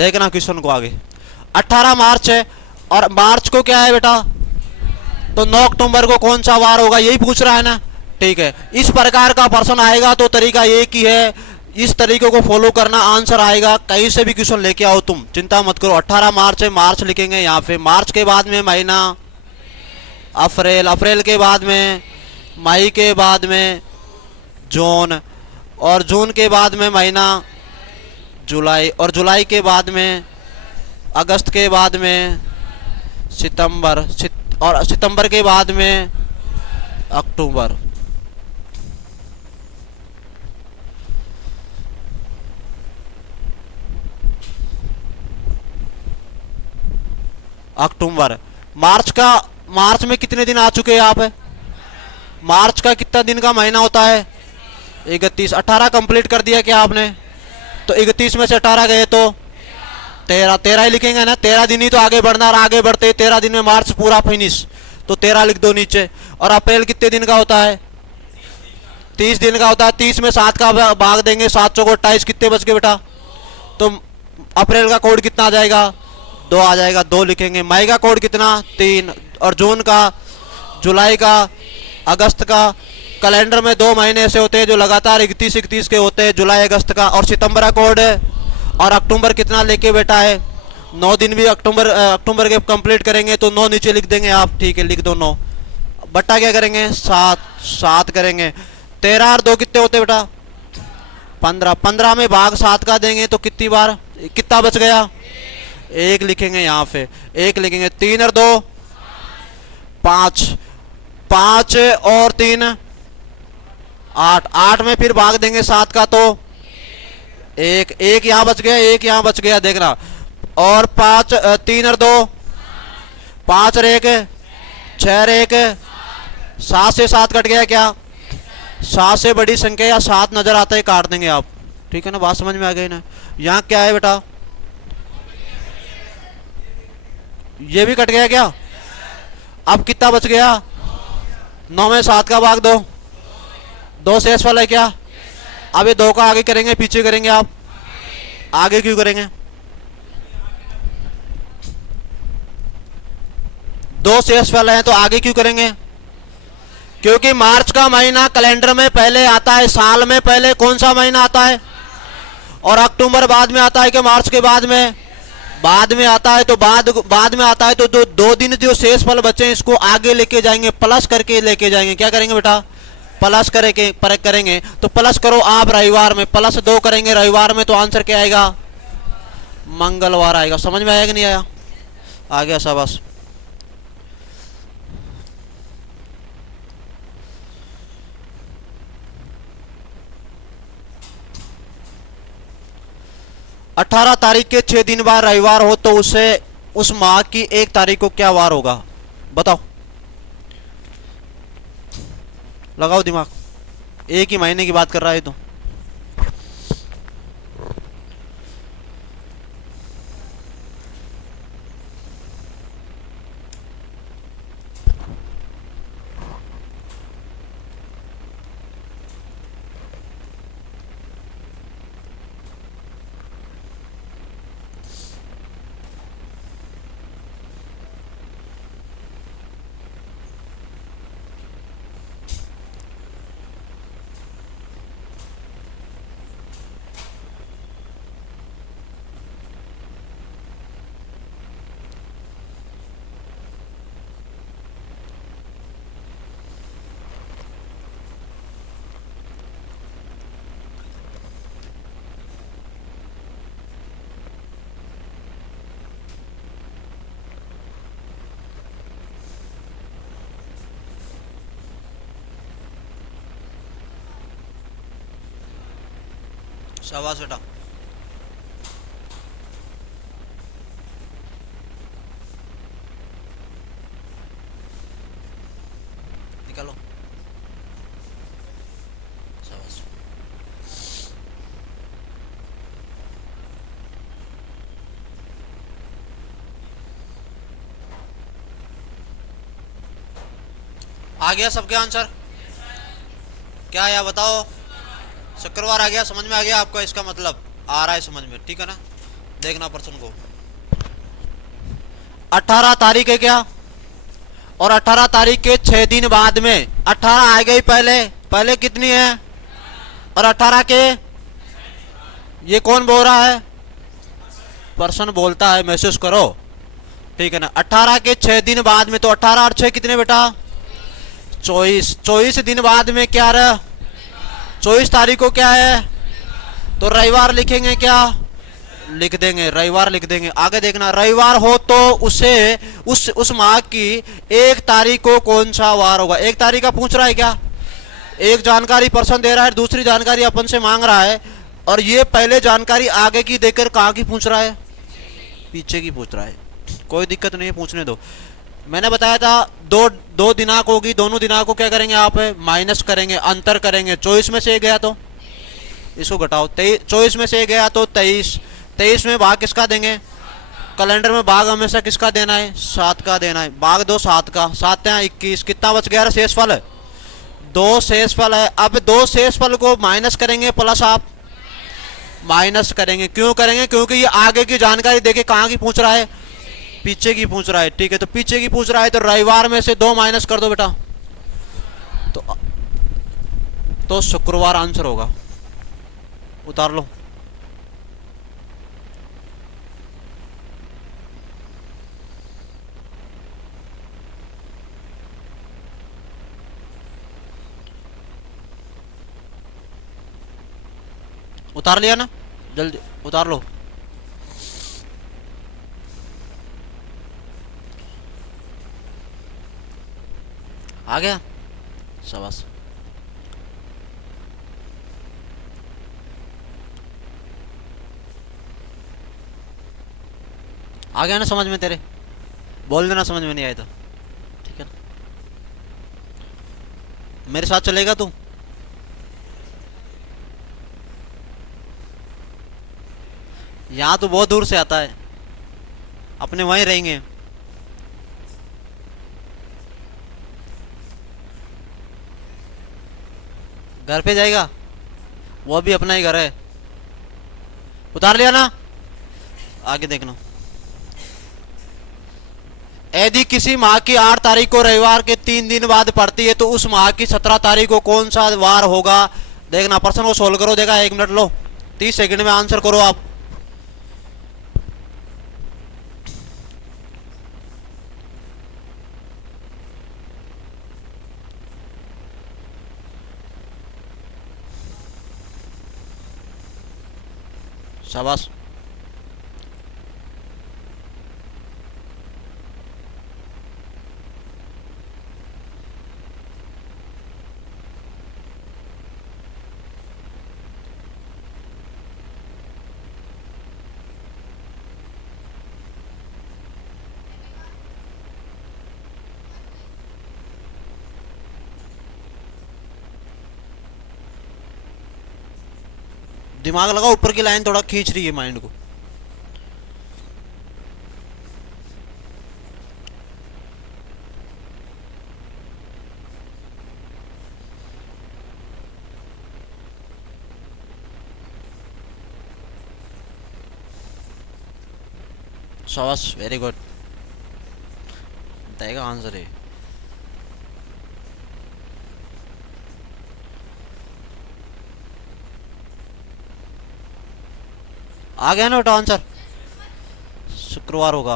देखना क्वेश्चन को आगे। 18 मार्च है और मार्च को क्या है बेटा, तो 9 अक्टूबर को कौन सा वार होगा, यही पूछ रहा है ना। ठीक है, इस प्रकार का प्रश्न आएगा तो तरीका एक ही है, इस तरीके को फॉलो करना, आंसर आएगा। कहीं से भी क्वेश्चन लेके आओ तुम, चिंता मत करो। 18 मार्च है, मार्च लिखेंगे यहाँ पे। मार्च के बाद में महीना अप्रैल, अप्रैल के बाद में मई, के बाद में जून, और जून के बाद में महीना जुलाई, और जुलाई के बाद में अगस्त, के बाद में सितंबर, और सितंबर के बाद में अक्टूबर। अक्टूबर, मार्च में कितने दिन आ चुके हैं आप? मार्च का कितना दिन का महीना होता है? 31। 18 कंप्लीट कर दिया क्या आपने? तो 31 में से 18 गए तो 13 ही लिखेंगे ना। 13 दिन ही तो आगे बढ़ना, और आगे बढ़ते 13 दिन में मार्च पूरा फिनिश, तो 13 लिख दो नीचे। और अप्रैल कितने दिन का होता है? 30 दिन का होता है। 30 में 7 का भाग देंगे, 7 चौको 28, कितने बच गए बेटा? तो अप्रैल का कोड कितना आ जाएगा? 2 आ जाएगा, 2 लिखेंगे। मई का कोड कितना? 3। और जून का, जुलाई का, अगस्त का। कैलेंडर में 2 महीने ऐसे होते हैं जो लगातार 31 के होते हैं, जुलाई अगस्त का। और सितंबर का कोड है। और अक्टूबर कितना लेके बेटा है? 9 दिन भी अक्टूबर के कंप्लीट करेंगे तो 9 नीचे लिख देंगे आप। ठीक है, लिख दो 9। बट्टा क्या करेंगे? 7 करेंगे। 13 और 2 कितने होते बेटा? 15। 15 में भाग 7 का देंगे तो कितनी बार, कितना बच गया? 1 लिखेंगे यहाँ पे, 1 लिखेंगे। 3 और 2 5, 5 और 3 8, 8 में फिर भाग देंगे 7 का तो 1 यहाँ बच गया, 1 यहाँ बच गया, देखना। और 5, 3 और 2 5 और 1 6 और 1 7 से 7 कट गया क्या? 7 से बड़ी संख्या या 7 नजर आता है, काट देंगे आप। ठीक है ना, बात समझ में आ गई ना। यहाँ क्या है बेटा? ये भी कट गया क्या? अब कितना बच गया? 9 में 7 का भाग 2, 2 शेष वाला है क्या? अब ये 2 का आगे करेंगे पीछे करेंगे आप? आगे क्यों करेंगे? 2 शेष वाला है तो आगे क्यों करेंगे? क्योंकि मार्च का महीना कैलेंडर में पहले आता है, साल में पहले कौन सा महीना आता है? और अक्टूबर बाद में आता है कि मार्च के बाद में? बाद में आता है। तो बाद में आता है तो 2 दिन जो शेष फल बचे हैं इसको आगे लेके जाएंगे, प्लस करके लेके जाएंगे। क्या करेंगे बेटा? प्लस करेंगे। तो प्लस करो आप रविवार में, +2 करेंगे रविवार में, तो आंसर क्या आएगा? मंगलवार आएगा। समझ में आया कि नहीं आया? आ गया, शाबाश। अठारह तारीख के 6 दिन बाद रविवार हो तो उस माह की 1 तारीख को क्या वार होगा? बताओ, लगाओ दिमाग। एक ही महीने की बात कर रहा है तो। शाबाश बेटा। निकालो, शाबाश। आ गया सबके आंसर? क्या आया बताओ? शुक्रवार आ गया। समझ में आ गया आपको? इसका मतलब आ रहा है समझ में, ठीक है ना। देखना प्रश्न को। 18 तारीख है क्या, और 18 तारीख के 6 दिन बाद में 18 आ गई पहले, पहले कितनी है, और 18 के, ये कौन बोल रहा है, पर्सन बोलता है, मैसेज करो, ठीक है ना। 18 के 6 दिन बाद में, तो 18 और 6 कितने बेटा, 24। 24 दिन बाद में क्या रहा, 24 तारीख को क्या है, तो रविवार लिखेंगे, क्या लिख देंगे, रविवार लिख देंगे। आगे देखना, रविवार हो तो उसे उस माह की 1 तारीख को कौन सा वार होगा। 1 तारीख का पूछ रहा है क्या, एक जानकारी पर्सन दे रहा है, दूसरी जानकारी अपन से मांग रहा है, और ये पहले जानकारी आगे की देकर कहाँ की पूछ रहा है, पीछे की पूछ रहा है। कोई दिक्कत नहीं है, पूछने दो। मैंने बताया था दो दिनांक होगी, दोनों दिनांक को क्या करेंगे आप, माइनस करेंगे, अंतर करेंगे। 24 में से गया तो इसको घटाओ, 24 में से गया तो 23, 23 में भाग किसका देंगे, कैलेंडर में भाग हमेशा किसका देना है, 7 का देना है। भाग दो 7 का, 7 या 21, कितना बच गया, शेषफल है 2 शेषफल है। अब 2 शेषफल को माइनस करेंगे, प्लस आप माइनस करेंगे। क्यों करेंगे, क्योंकि ये आगे की जानकारी देके कहाँ की पूछ रहा है, पीछे की पूछ रहा है, ठीक है। तो पीछे की पूछ रहा है, तो रविवार में से 2 माइनस कर दो बेटा, तो शुक्रवार आंसर होगा। उतार लो। उतार लिया ना, जल्दी उतार लो। आ गया, शाबाश। आ गया ना समझ में तेरे, बोल देना समझ में नहीं आया तो, ठीक है ना। मेरे साथ चलेगा तू, यहाँ तो बहुत दूर से आता है, अपने वहीं रहेंगे। घर पे जाएगा, वो भी अपना ही घर है। उतार लिया ना, आगे देखना। यदि किसी माह की 8 तारीख को रविवार के 3 दिन बाद पड़ती है, तो उस माह की 17 तारीख को कौन सा वार होगा। देखना, प्रश्न को सोल्व करो, देखा 1 मिनट लो, 30 सेकंड में आंसर करो आप। शाबाश। दिमाग लगा, ऊपर की लाइन थोड़ा खींच रही है माइंड को। शाबाश, वेरी गुड, देगा आंसर है। आ गया ना बेटा आंसर, शुक्रवार होगा।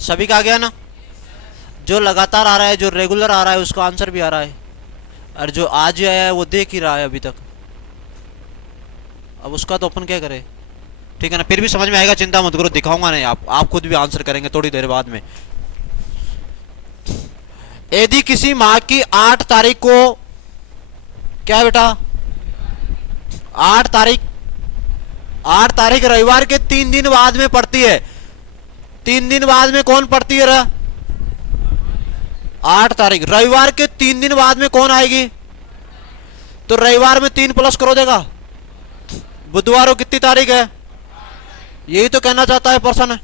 सभी का आ गया ना, जो लगातार आ रहा है, जो रेगुलर आ रहा है, उसका आंसर भी आ रहा है, और जो आज ही आया है वो देख ही रहा है अभी तक। अब उसका तो अपन क्या करें, ठीक है ना। फिर भी समझ में आएगा, चिंता मत करो, दिखाऊंगा नहीं, आप खुद भी आंसर करेंगे थोड़ी देर बाद में। यदि किसी माह की 8 तारीख को, क्या बेटा, 8 तारीख, 8 तारीख रविवार के 3 दिन बाद में पड़ती है। 3 दिन बाद में कौन पड़ती है रा? 8 तारीख रविवार के 3 दिन बाद में कौन आएगी, तो रविवार में 3 प्लस करो देगा। बुधवार को कितनी तारीख है, यही तो कहना चाहता है पर्सन,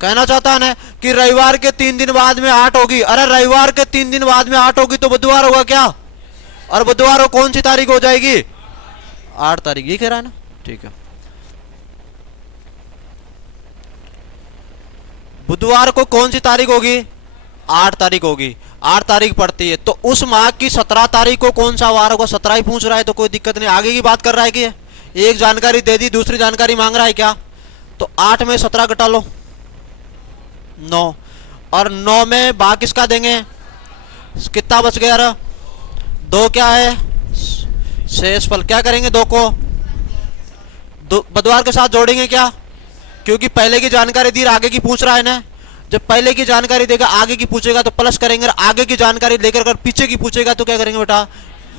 कहना चाहता है ना कि रविवार के 3 दिन बाद में 8 होगी। अरे रविवार के 3 दिन बाद में 8 होगी तो बुधवार होगा क्या, और बुधवार को कौन सी तारीख हो जाएगी, 8 तारीख, ये कह रहा है ना, ठीक है। बुधवार को कौन सी तारीख होगी? 8 तारीख होगी। 8 तारीख पड़ती है, तो उस माह की 17 तारीख को कौन सा वार होगा? 17 ही पूछ रहा है, तो कोई दिक्कत नहीं। आगे की बात कर रहा है कि एक जानकारी दे दी, दूसरी जानकारी मांग रहा है क्या? तो 8 में 17 घटा लो, 9, और 9 में भाग किसका देंगे? कितना बच गया? 2 क्या है? शेषफल। क्या करेंगे? 2 को बुधवार के साथ जोड़ेंगे क्या? क्योंकि पहले की जानकारी दी, आगे की पूछ रहा है ना। जब पहले की जानकारी देगा, आगे की पूछेगा तो प्लस करेंगे, आगे की जानकारी लेकर अगर पीछे की पूछेगा तो क्या करेंगे बेटा?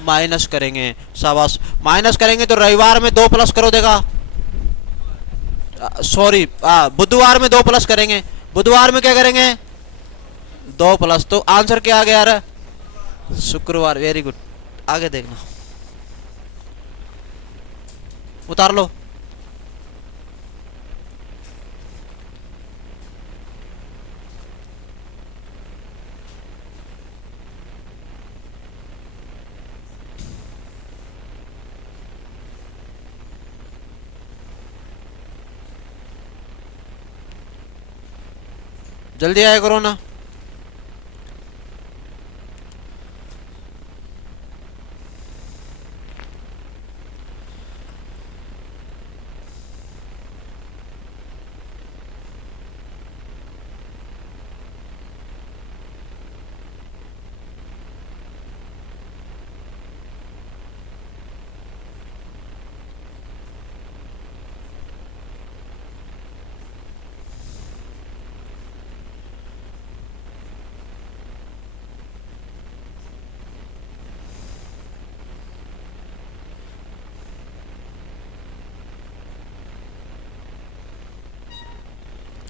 माइनस करेंगे। शाबाश। माइनस करेंगे तो रविवार में 2 प्लस करो देगा, सॉरी बुधवार में 2 प्लस करेंगे। बुधवार में क्या करेंगे? 2 प्लस। तो आंसर क्या आ गया यार? शुक्रवार। Very good. आगे देखना, उतार लो। जल्दी आया करो ना।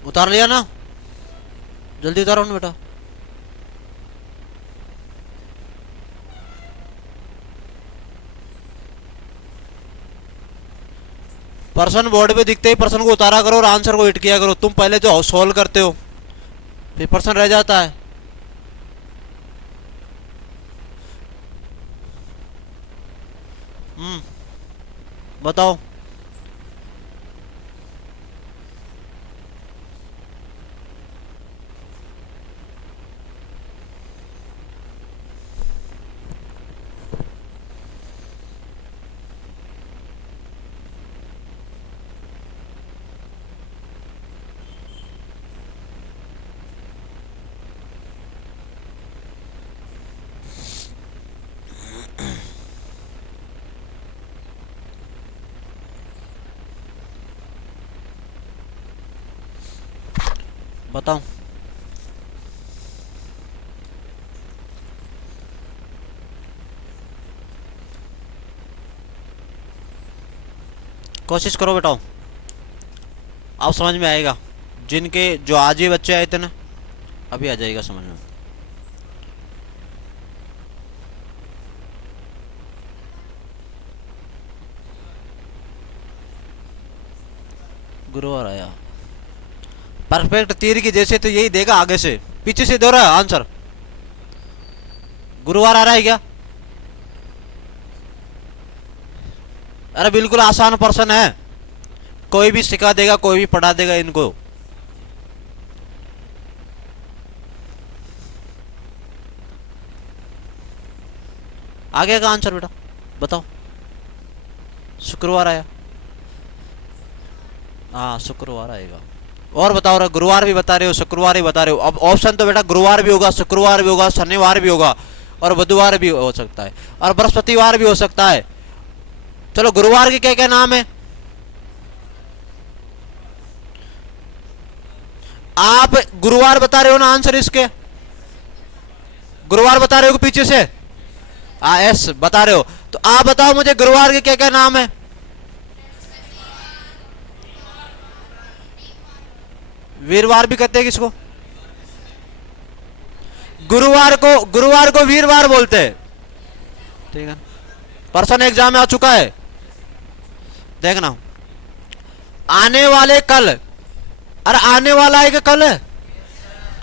उतार लिया ना? जल्दी उतारो ना बेटा। पर्सन बोर्ड पे दिखते ही पर्सन को उतारा करो और आंसर को हिट किया करो। तुम पहले जो सॉल्व करते हो फिर पर्सन रह जाता है। बताओ। बताओ। कोशिश करो बेटाओ, आप समझ में आएगा। जिनके जो आज ही बच्चे आए थे ना, अभी आ जाएगा समझ में। गुरुवार आया। परफेक्ट तीर की जैसे, तो यही देगा आगे से, पीछे से दे रहा है आंसर। गुरुवार आ रहा है क्या? अरे बिल्कुल आसान पर्सन है, कोई भी सिखा देगा, कोई भी पढ़ा देगा इनको। आगे का आंसर बेटा बताओ। शुक्रवार आया। हाँ शुक्रवार आएगा। और बताओ रहा, गुरुवार भी बता रहे हो, शुक्रवार ही बता रहे हो। अब ऑप्शन तो बेटा गुरुवार भी होगा, शुक्रवार भी होगा, शनिवार भी होगा, और बुधवार भी हो सकता है, और बृहस्पतिवार भी हो सकता है। चलो गुरुवार के क्या क्या नाम है? आप गुरुवार बता रहे हो ना आंसर इसके? गुरुवार बता रहे हो पीछे से? एस बता रहे हो, तो आप बताओ मुझे गुरुवार के क्या क्या नाम है? वीरवार भी कहते हैं किसको? गुरुवार को वीरवार बोलते हैं। ठीक है, पर्सन एग्जाम में आ चुका है, देखना। आने वाले कल, अरे आने वाला है कि कल है?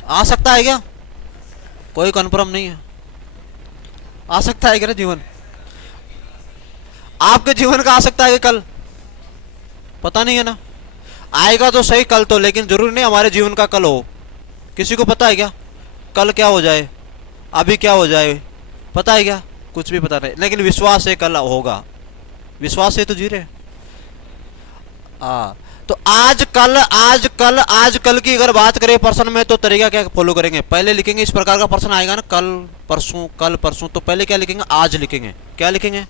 आ सकता है क्या? कोई कन्फर्म नहीं है। आ सकता है क्या जीवन? आपके जीवन का आ सकता है कि कल? पता नहीं है ना। आएगा तो सही कल तो, लेकिन जरूरी नहीं हमारे जीवन का कल हो। किसी को पता है क्या कल क्या हो जाए, अभी क्या हो जाए, पता है क्या? कुछ भी पता नहीं, लेकिन विश्वास है कल होगा, विश्वास से तो जी रहे। हाँ, तो आज कल आज कल आज कल की अगर बात करें प्रश्न में, तो तरीका क्या फॉलो करेंगे? पहले लिखेंगे, इस प्रकार का प्रश्न आएगा ना, कल परसों, तो पहले क्या लिखेंगे? आज लिखेंगे। क्या लिखेंगे?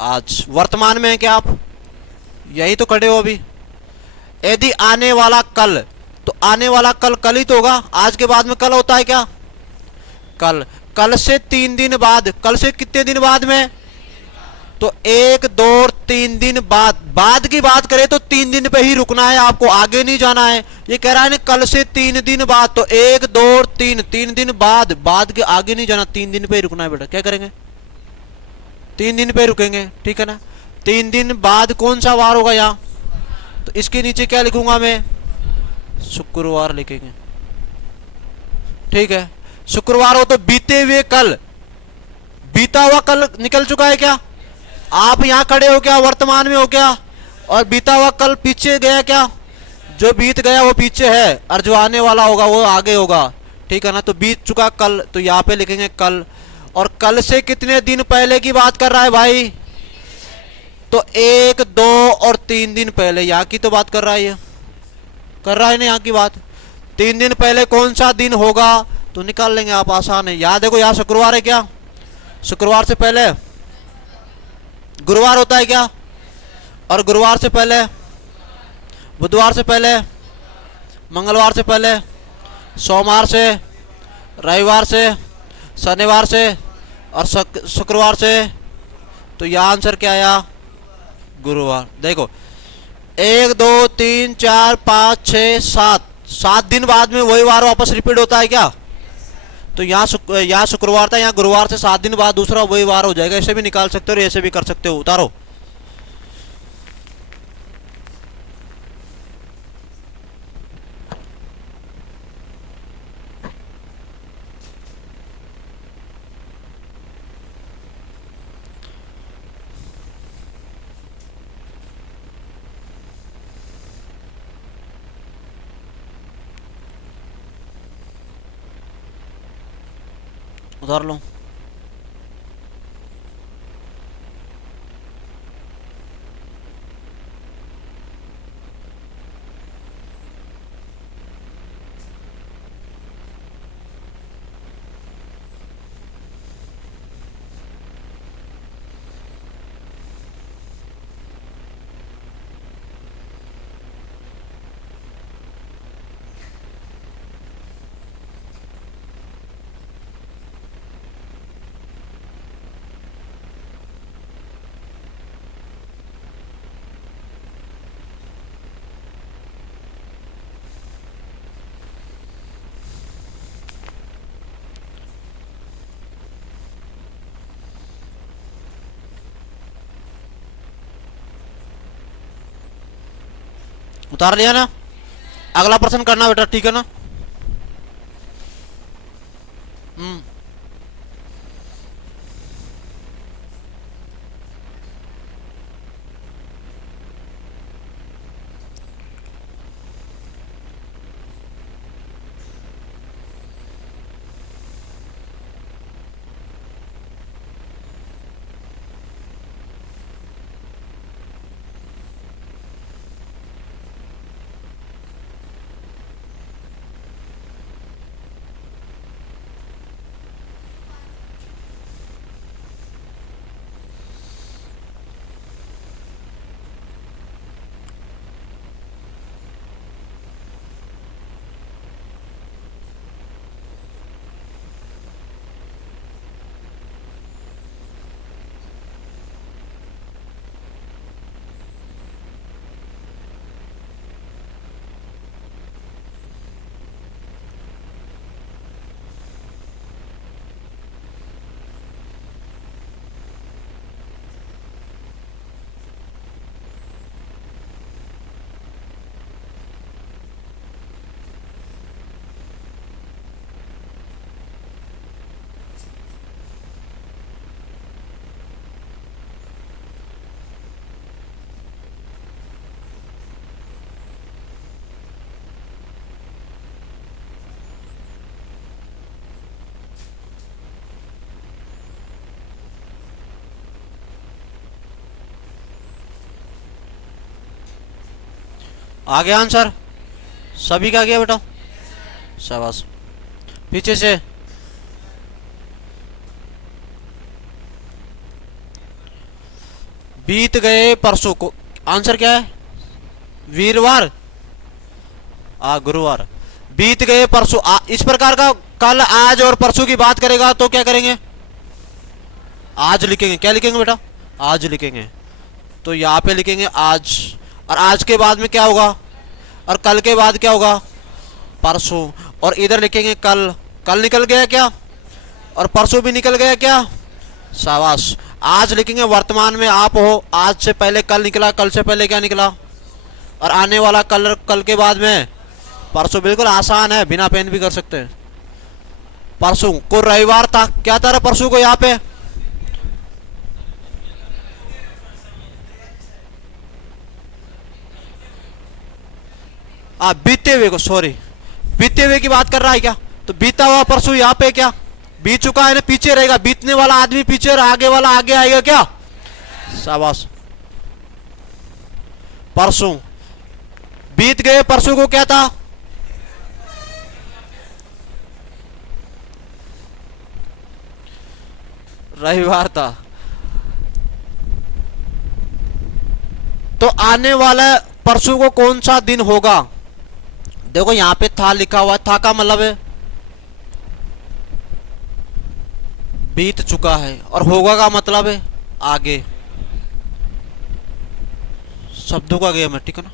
आज। वर्तमान में है क्या आप? यही तो खड़े हो अभी। यदि आने वाला कल, तो आने वाला कल कल ही तो होगा। आज के बाद में कल होता है क्या? कल। कल से 3 दिन बाद, कल से कितने दिन बाद में? तो 1 2 3 दिन बाद। बाद की बात करें तो 3 दिन पे ही रुकना है आपको, आगे नहीं जाना है। ये कह रहा है ना कल से 3 दिन बाद, तो 1 2 3, 3 दिन बाद, बाद के आगे नहीं जाना, 3 दिन पे ही रुकना है बेटा। क्या करेंगे? 3 दिन पे रुकेंगे, ठीक है ना। 3 दिन बाद कौन सा वार होगा यहाँ? तो इसके नीचे क्या लिखूंगा मैं? शुक्रवार लिखेंगे, ठीक है। शुक्रवार हो तो बीते हुए कल, बीता हुआ कल निकल चुका है क्या? आप यहां खड़े हो क्या? वर्तमान में हो क्या? और बीता हुआ कल पीछे गया क्या? जो बीत गया वो पीछे है, और जो आने वाला होगा वो आगे होगा, ठीक है ना। तो बीत चुका कल, तो यहां पे लिखेंगे कल। और कल से कितने दिन पहले की बात कर रहा है भाई? तो 1 2 और 3 दिन पहले, यहाँ की तो बात कर रहा है, ये कर रहा है ना यहाँ की बात। 3 दिन पहले कौन सा दिन होगा, तो निकाल लेंगे आप, आसान है। याद देखो, यहाँ शुक्रवार है क्या? शुक्रवार से पहले गुरुवार होता है क्या? और गुरुवार से पहले बुधवार से पहले, मंगलवार से पहले, सोमवार से, रविवार से, शनिवार से, और शुक्रवार से। तो यह आंसर क्या आया? गुरुवार। देखो 1 2 3 4 5 6 7, 7 दिन बाद में वही वार वापस रिपीट होता है क्या? तो यहाँ शुक्रवार था, यहाँ गुरुवार से 7 दिन बाद दूसरा वही वार हो जाएगा। ऐसे भी निकाल सकते हो और ऐसे भी कर सकते हो। उतारो। उतार लो। उतार लिया ना? अगला प्रश्न करना बेटा, ठीक है ना? आ गया आंसर? सभी का गया बेटा? शाबाश। पीछे से बीत गए परसों को, आंसर क्या है? वीरवार, गुरुवार। बीत गए परसों, इस प्रकार का कल आज और परसों की बात करेगा तो क्या करेंगे? आज लिखेंगे। क्या लिखेंगे बेटा? आज लिखेंगे। तो यहाँ पे लिखेंगे आज, और आज के बाद में क्या होगा? और कल के बाद क्या होगा? परसों। और इधर लिखेंगे कल। कल निकल गया क्या? और परसों भी निकल गया क्या? शाबाश। आज लिखेंगे वर्तमान में आप हो, आज से पहले कल निकला, कल से पहले क्या निकला, और आने वाला कल, कल के बाद में परसों। बिल्कुल आसान है, बिना पेन भी कर सकते हैं। परसों को रविवार था, क्या था परसों को यहाँ पे? बीते हुए को, सॉरी, बीते हुए की बात कर रहा है क्या? तो बीता हुआ परसों यहाँ पे क्या बीत चुका है ना, पीछे रहेगा। बीतने वाला आदमी पीछे और आगे वाला आगे आएगा क्या? शाबाश। परसों बीत गए परसों को क्या था? रविवार था। तो आने वाला परसों को कौन सा दिन होगा? देखो यहां पे था लिखा हुआ, था का मतलब है बीत चुका है, और होगा का मतलब है आगे। शब्दों का गेम है, ठीक है ना।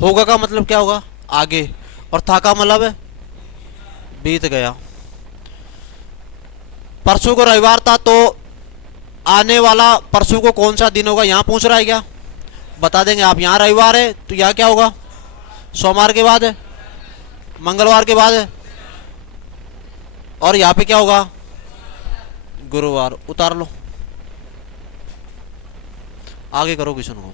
होगा का मतलब क्या होगा? आगे। और था का मतलब है बीत गया। परसों को रविवार था, तो आने वाला परसों को कौन सा दिन होगा यहां पूछ रहा है क्या? बता देंगे आप। यहाँ रविवार है तो यहाँ क्या होगा? सोमवार के बाद है, मंगलवार के बाद है, और यहाँ पे क्या होगा? गुरुवार। उतार लो, आगे करो क्वेश्चन को।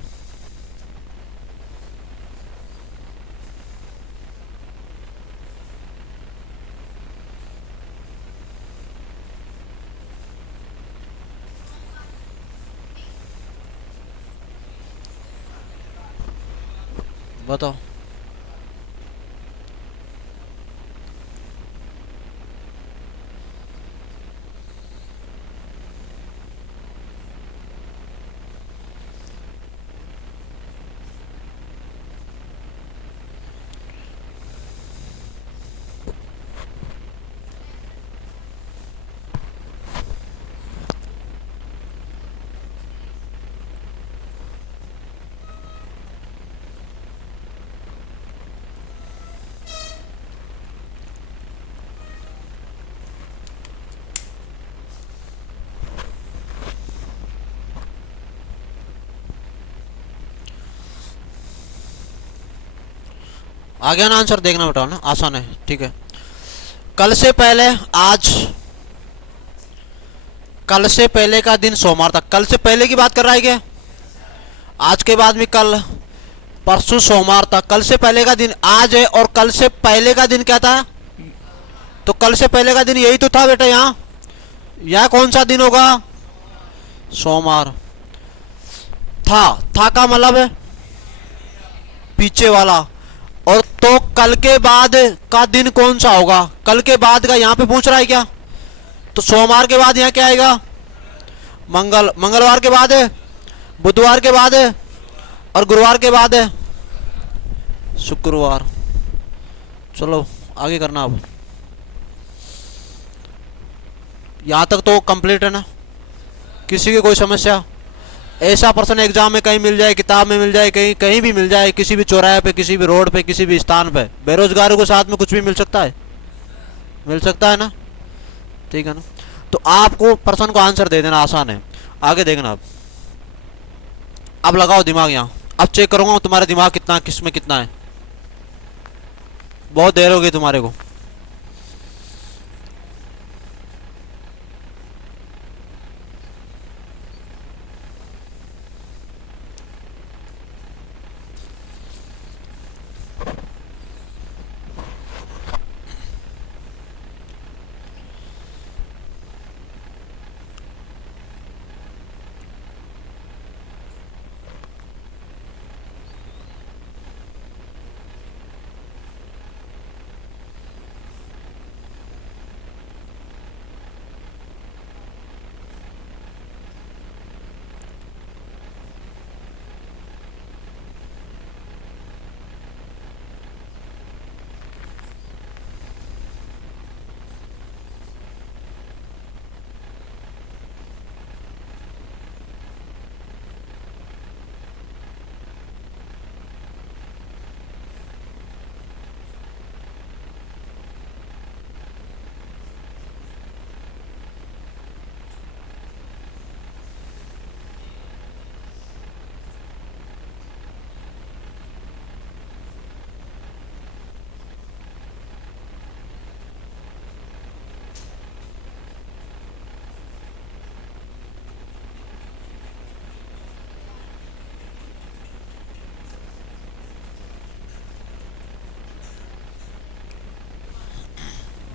बताओ। आ गया ना आंसर? देखना बेटा ना, आसान है, ठीक है। कल से पहले आज, कल से पहले का दिन सोमवार था। कल से पहले की बात कर रहा है क्या? आज के बाद में कल, परसों सोमवार था। कल से पहले का दिन आज है, और कल से पहले का दिन क्या था? तो कल से पहले का दिन यही तो था बेटा। यहाँ यहाँ कौन सा दिन होगा? सोमवार। था का मतलब है पीछे वाला। और तो कल के बाद का दिन कौन सा होगा? कल के बाद का यहाँ पे पूछ रहा है क्या? तो सोमवार के बाद यहाँ क्या आएगा? मंगलवार के बाद है, बुधवार के बाद है, और गुरुवार के बाद है शुक्रवार। चलो आगे करना। अब यहाँ तक तो कंप्लीट है ना? किसी की कोई समस्या? ऐसा प्रश्न एग्जाम में कहीं मिल जाए, किताब में मिल जाए, कहीं कहीं भी मिल जाए, किसी भी चौराहे पे, किसी भी रोड पे, किसी भी स्थान पे, बेरोजगारों को साथ में कुछ भी मिल सकता है, मिल सकता है ना? ठीक है ना? तो आपको प्रश्न को आंसर दे देना आसान है। आगे देखना। अब लगाओ दिमाग यहाँ। अब चेक करूंगा तुम्हारा दिमाग कितना, किस में कितना है। बहुत देर हो गई तुम्हारे को।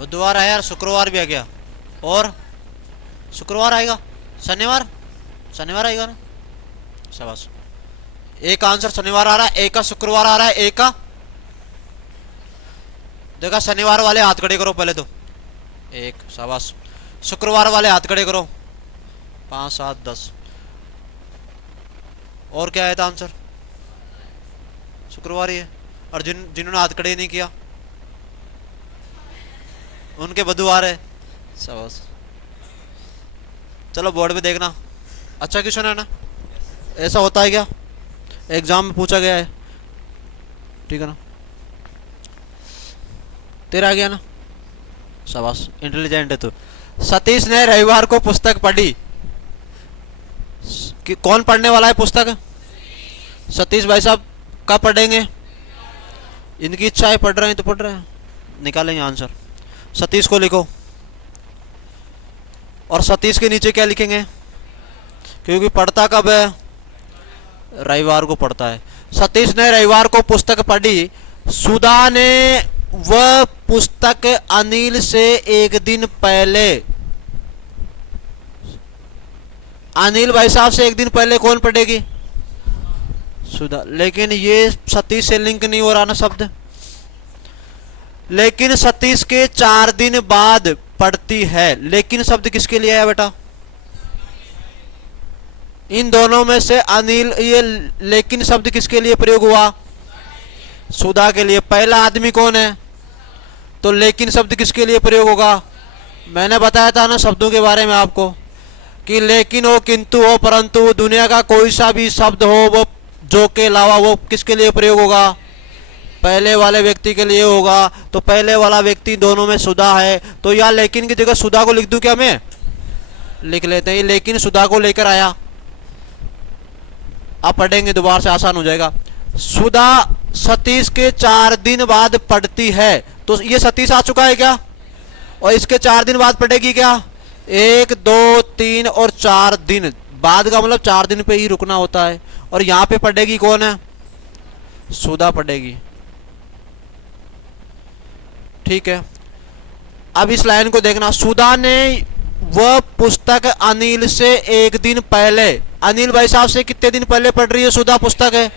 बुधवार आया और शुक्रवार भी आ गया, और शुक्रवार आएगा, शनिवार, शनिवार आएगा ना, शाबाश। एक का आंसर शनिवार आ रहा है, एक का शुक्रवार आ रहा है, एक का देखा। शनिवार वाले हाथ खड़े करो पहले तो, एक, शाबाश। शुक्रवार वाले हाथ खड़े करो, 5 7 10। और क्या आया था आंसर? शुक्रवार ही है। और जिन्होंने हाथ खड़े नहीं किया उनके बुधवार है, शाबाश। चलो बोर्ड पे देखना, अच्छा क्वेश्चन है ना। ऐसा होता है क्या, एग्जाम में पूछा गया है, ठीक है ना। तेरा आ गया ना, शाबाश, इंटेलिजेंट है तू। सतीश ने रविवार को पुस्तक पढ़ी, कि कौन पढ़ने वाला है पुस्तक? सतीश भाई साहब कब पढ़ेंगे? इनकी इच्छा है, पढ़ रहे हैं तो पढ़ रहे हैं, निकालेंगे आंसर। सतीश को लिखो, और सतीश के नीचे क्या लिखेंगे? क्योंकि पढ़ता कब है? रविवार को पढ़ता है। सतीश ने रविवार को पुस्तक पढ़ी। सुधा ने वह पुस्तक अनिल से एक दिन पहले, अनिल भाई साहब से एक दिन पहले कौन पढ़ेगी? सुधा। लेकिन ये सतीश से लिंक नहीं हो रहा ना शब्द। लेकिन सतीश के 4 दिन बाद पढ़ती है, लेकिन शब्द किसके लिए आया बेटा? इन दोनों में से अनिल, ये लेकिन शब्द किसके लिए प्रयोग हुआ? सुधा के लिए। पहला आदमी कौन है? तो लेकिन शब्द किसके लिए प्रयोग होगा? मैंने बताया था ना शब्दों के बारे में आपको, कि लेकिन हो, किंतु हो, परंतु हो, दुनिया का कोई सा भी शब्द हो, वो जो के अलावा वो किसके लिए प्रयोग होगा? पहले वाले व्यक्ति के लिए होगा। तो पहले वाला व्यक्ति दोनों में सुधा है, तो या लेकिन की जगह सुधा को लिख दूं क्या मैं? लिख लेते हैं, लेकिन सुधा को लेकर आया। अब पढ़ेंगे दोबारा से, आसान हो जाएगा। सुधा सतीश के 4 दिन बाद पढ़ती है, तो ये सतीश आ चुका है क्या? और इसके 4 दिन बाद पढ़ेगी क्या? 1 2 3 और 4 दिन बाद का मतलब 4 दिन पे ही रुकना होता है। और यहां पे पढ़ेगी कौन है? सुधा पढ़ेगी, ठीक है। अब इस लाइन को देखना। सुधा ने वह पुस्तक अनिल से एक दिन पहले, अनिल भाई साहब से कितने दिन पहले पढ़ रही है सुधा पुस्तक है?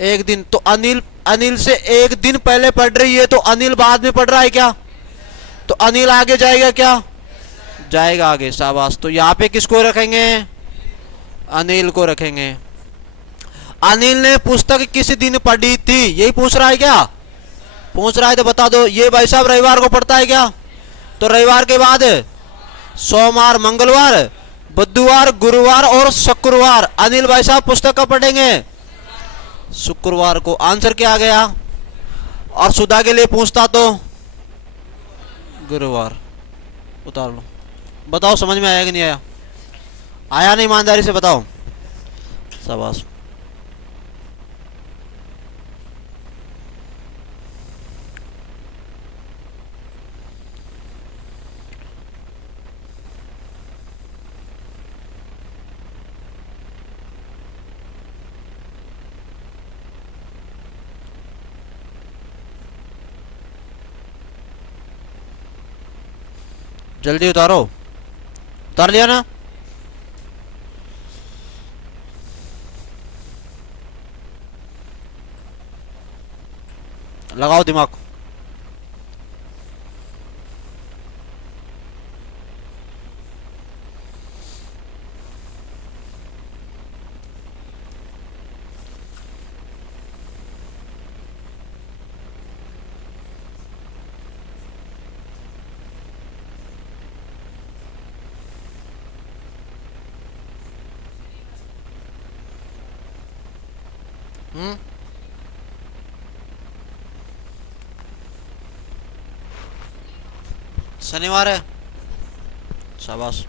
एक दिन। तो अनिल से एक दिन पहले पढ़ रही है, तो अनिल बाद में पढ़ रहा है क्या? तो अनिल आगे जाएगा क्या? जाएगा आगे, शाबाश। तो यहाँ पे किसको रखेंगे? अनिल को रखेंगे। अनिल ने पुस्तक किस दिन पढ़ी थी, यही पूछ रहा है क्या? पूछ रहा है तो बता दो। ये भाई साहब रविवार को पढ़ता है क्या? तो रविवार के बाद सोमवार, मंगलवार, बुधवार, गुरुवार और शुक्रवार अनिल भाई साहब पुस्तक कब पढ़ेंगे? शुक्रवार को। आंसर क्या आ गया? और सुधा के लिए पूछता तो गुरुवार। उतार लो। बताओ समझ में आया कि नहीं आया? आया नहीं? ईमानदारी से बताओ, शाबाश। जल्दी उतारो। उतार लिया ना? लगाओ दिमाग। शनिवार है, शाबाश।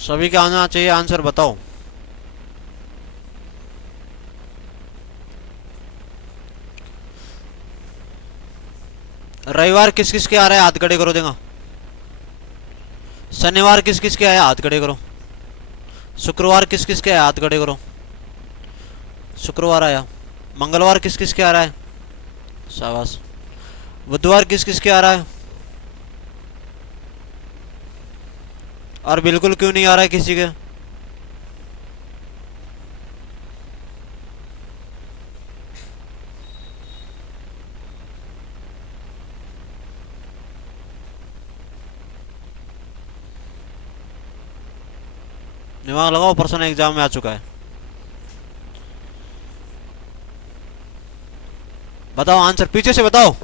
सभी का आना चाहिए, आंसर बताओ। रविवार किस किस के आ रहा है, हाथ खड़े करो देगा। शनिवार किस किस के आया, हाथ खड़े करो। शुक्रवार किस किस के आया, हाथ खड़े करो। शुक्रवार आया। मंगलवार किस किस के आ रहा है, शाबाश। बुधवार किस किस के आ रहा है, और बिल्कुल क्यों नहीं आ रहा है किसी के। दिमाग लगाओ, परसों एग्जाम में आ चुका है। बताओ आंसर, पीछे से बताओ।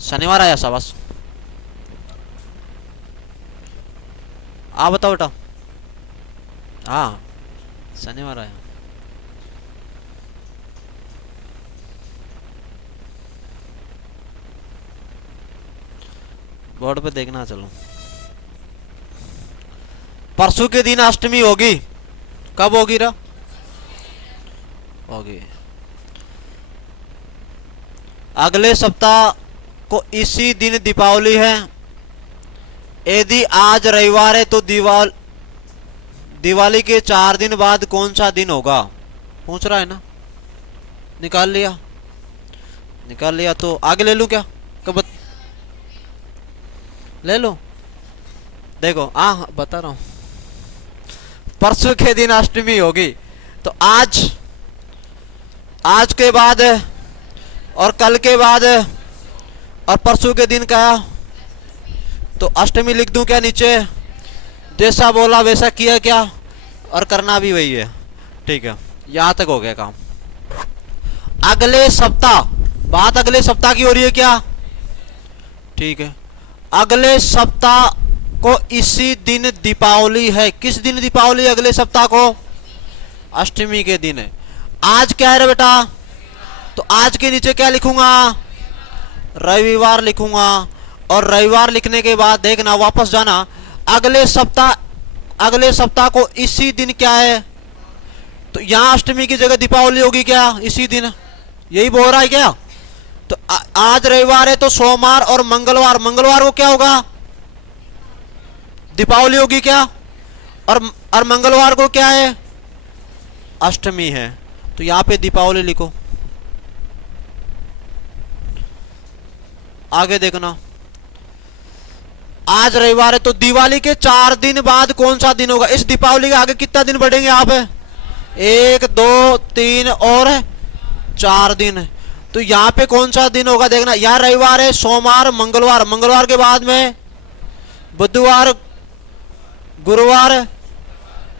शनिवार आया, शाबाश। आप बताओ बेटा। हाँ, शनिवार आया। बोर्ड पे देखना, चलो। परसों के दिन अष्टमी होगी, कब होगी रा, होगी अगले सप्ताह को इसी दिन दीपावली है। यदि आज रविवार है तो दिवाली के 4 दिन बाद कौन सा दिन होगा, पूछ रहा है ना। निकाल लिया, निकाल लिया तो आगे ले लूं क्या, कब ले लो। देखो बता रहा हूं, परसों के दिन अष्टमी होगी, तो आज के बाद और कल के बाद और परसों के दिन का, तो अष्टमी लिख दूं क्या नीचे, जैसा बोला वैसा किया क्या, और करना भी वही है। ठीक है, यहां तक हो गया काम। अगले सप्ताह, बात अगले सप्ताह की हो रही है क्या, ठीक है। अगले सप्ताह को इसी दिन दीपावली है। किस दिन दीपावली, अगले सप्ताह को अष्टमी के दिन है। आज क्या है रे बेटा, तो आज के नीचे क्या लिखूंगा, रविवार लिखूंगा। और रविवार लिखने के बाद देखना, वापस जाना, अगले सप्ताह को इसी दिन क्या है, तो यहां अष्टमी की जगह दीपावली होगी क्या, इसी दिन, यही बोल रहा है क्या। तो आज रविवार है तो सोमवार और मंगलवार को क्या होगा, दीपावली होगी क्या, और मंगलवार को क्या है, अष्टमी है। तो यहां पे दीपावली लिखो। आगे देखना, आज रविवार है तो दिवाली के 4 दिन बाद कौन सा दिन होगा। इस दीपावली के आगे कितना दिन बढ़ेंगे आप, 1 2 3 और 4 दिन। तो यहां पे कौन सा दिन होगा देखना, यहां रविवार है, सोमवार, मंगलवार के बाद में बुधवार, गुरुवार,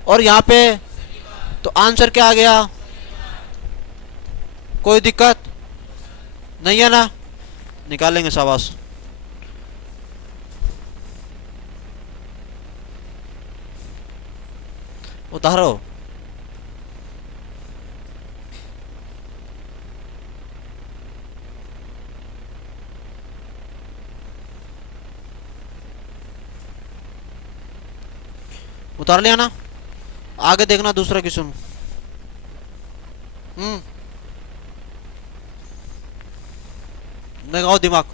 और यहां पे तो आंसर क्या आ गया, कोई दिक्कत नहीं है ना, निकालेंगे, शाबाश। उतारो, उतार लिया ना। आगे देखना, दूसरा क्वेश्चन। लगाओ दिमाग।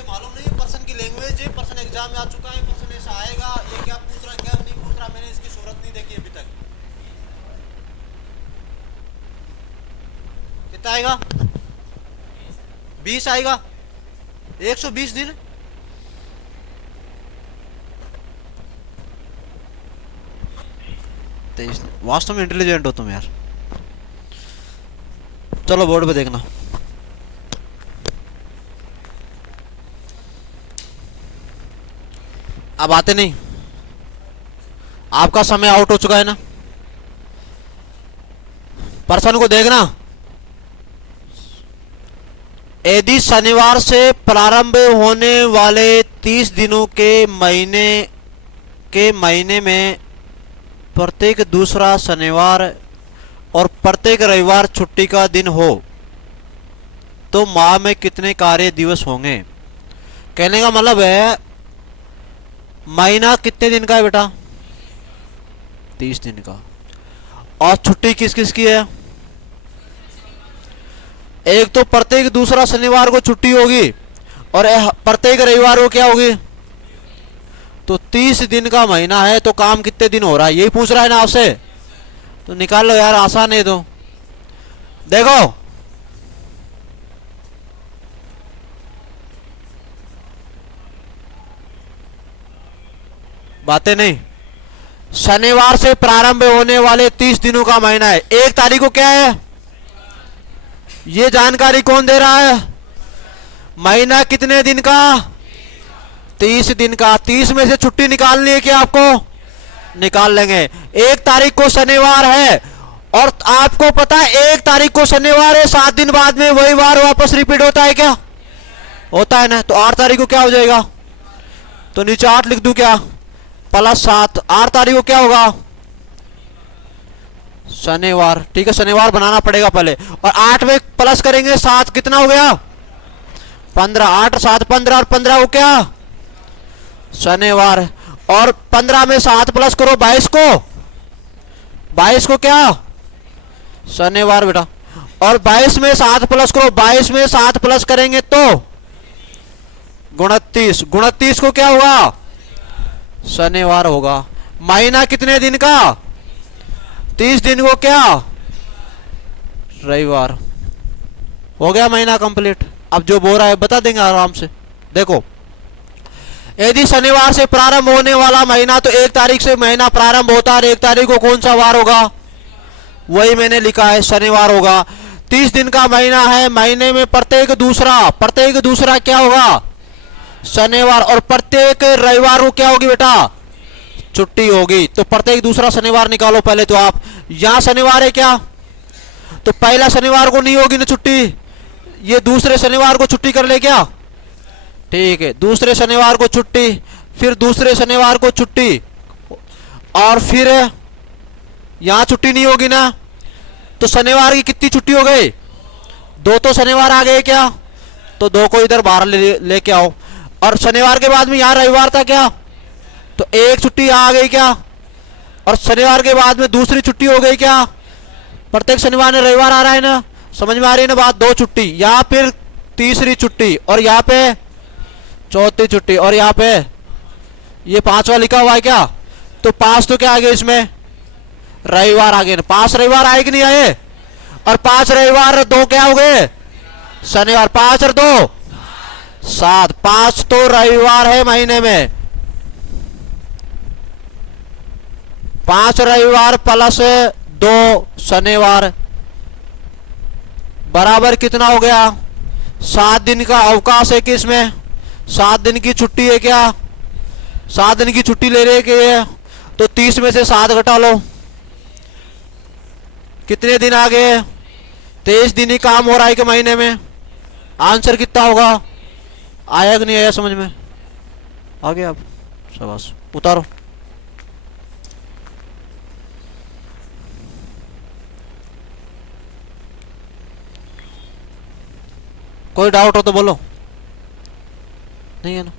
ये मालूम नहीं है पर्सन की लैंग्वेज है, पर्सन एग्जाम में आ चुका है, पर्सन ऐसा आएगा, ये क्या पूछ रहा क्या नहीं पूछ रहा, मैंने इसकी सूरत नहीं देखी अभी तक। कितना आएगा? 20 आएगा। 120 दिन। वास्तव में इंटेलिजेंट हो तुम यार। चलो बोर्ड पे देखना। अब आते नहीं, आपका समय आउट हो चुका है ना। पर्सन को देखना, यदि शनिवार से प्रारंभ होने वाले 30 दिनों के महीने में प्रत्येक दूसरा शनिवार और प्रत्येक रविवार छुट्टी का दिन हो तो माह में कितने कार्य दिवस होंगे। कहने का मतलब है महीना कितने दिन का है बेटा? 30 दिन का। और छुट्टी किस किस की है? एक तो प्रत्येक दूसरा शनिवार को छुट्टी होगी और प्रत्येक रविवार को क्या होगी? तो 30 दिन का महीना है तो काम कितने दिन हो रहा है, यही पूछ रहा है ना आपसे। तो निकाल लो यार, आसान है। तो देखो बातें नहीं, शनिवार से प्रारंभ होने वाले 30 दिनों का महीना है। 1 तारीख को क्या है, ये जानकारी कौन दे रहा है? महीना कितने दिन का? 30 दिन का। 30 में से छुट्टी निकालनी है क्या आपको? निकाल लेंगे। 1 तारीख को शनिवार है और आपको पता है 1 तारीख को शनिवार है, 7 दिन बाद में वही वार वापस रिपीट होता है क्या? होता है ना। तो 8 तारीख को क्या हो जाएगा? तो नीचे 8 लिख दूं क्या? +7। 8 तारीख को क्या होगा? शनिवार। ठीक है, शनिवार बनाना पड़ेगा पहले। और 8 में प्लस करेंगे 7, कितना हो गया? 15। 8 7 15 और 15 को क्या? शनिवार। और 15 में 7 प्लस करो 22 को। 22 को क्या? शनिवार बेटा। और 22 में 7 प्लस करो, 22 में 7 प्लस करेंगे तो 29। 29 को क्या होगा? शनिवार होगा। महीना कितने दिन का? 30 दिन को क्या? रविवार। हो गया महीना कंप्लीट। अब जो बोल रहा है बता देंगे आराम से। देखो, यदि शनिवार से प्रारंभ होने वाला महीना, तो 1 तारीख से महीना प्रारंभ होता है। 1 तारीख को कौन सा वार होगा? वही मैंने लिखा है, शनिवार होगा। 30 दिन का महीना है, महीने में प्रत्येक दूसरा क्या होगा? शनिवार। और प्रत्येक रविवार को क्या होगी बेटा? छुट्टी होगी। तो प्रत्येक दूसरा शनिवार निकालो पहले। तो आप यहां शनिवार है क्या? तो पहला शनिवार को नहीं होगी ना छुट्टी, ये दूसरे शनिवार को छुट्टी कर ले क्या? ठीक है, दूसरे शनिवार को छुट्टी, फिर दूसरे शनिवार को छुट्टी, और फिर यहां छुट्टी नहीं होगी ना। तो शनिवार की कितनी छुट्टी हो गई? 2 तो शनिवार आ गए क्या? तो 2 को इधर बाहर लेके आओ। और शनिवार के बाद में यहां रविवार था क्या? तो 1 छुट्टी आ गई क्या? और शनिवार के बाद में दूसरी छुट्टी हो गई क्या? प्रत्येक शनिवार में रविवार आ रहा है ना, समझ में आ रही है ना बात? 2 छुट्टी, यहां फिर तीसरी छुट्टी, और यहाँ पे चौथी छुट्टी, और यहाँ पे ये 5वां लिखा हुआ है क्या? तो 5 तो क्या आ गया इसमें? रविवार आ गए ना। 5 रविवार आए कि नहीं आए? और 5 रविवार 2 क्या हो गए? शनिवार। 5 और 2 7। 5 तो रविवार है महीने में। 5 रविवार प्लस 2 शनिवार बराबर कितना हो गया? 7 दिन का अवकाश है कि इसमें 7 दिन की छुट्टी है क्या? 7 दिन की छुट्टी ले रहे हैं। तो 30 में से 7 घटा लो, कितने दिन आ गए? 23 दिन ही काम हो रहा है कि महीने में। आंसर कितना होगा? आया कि नहीं आया समझ में? आ गया? अब शाबाश, उतारो। कोई डाउट हो तो बोलो। नहीं है ना?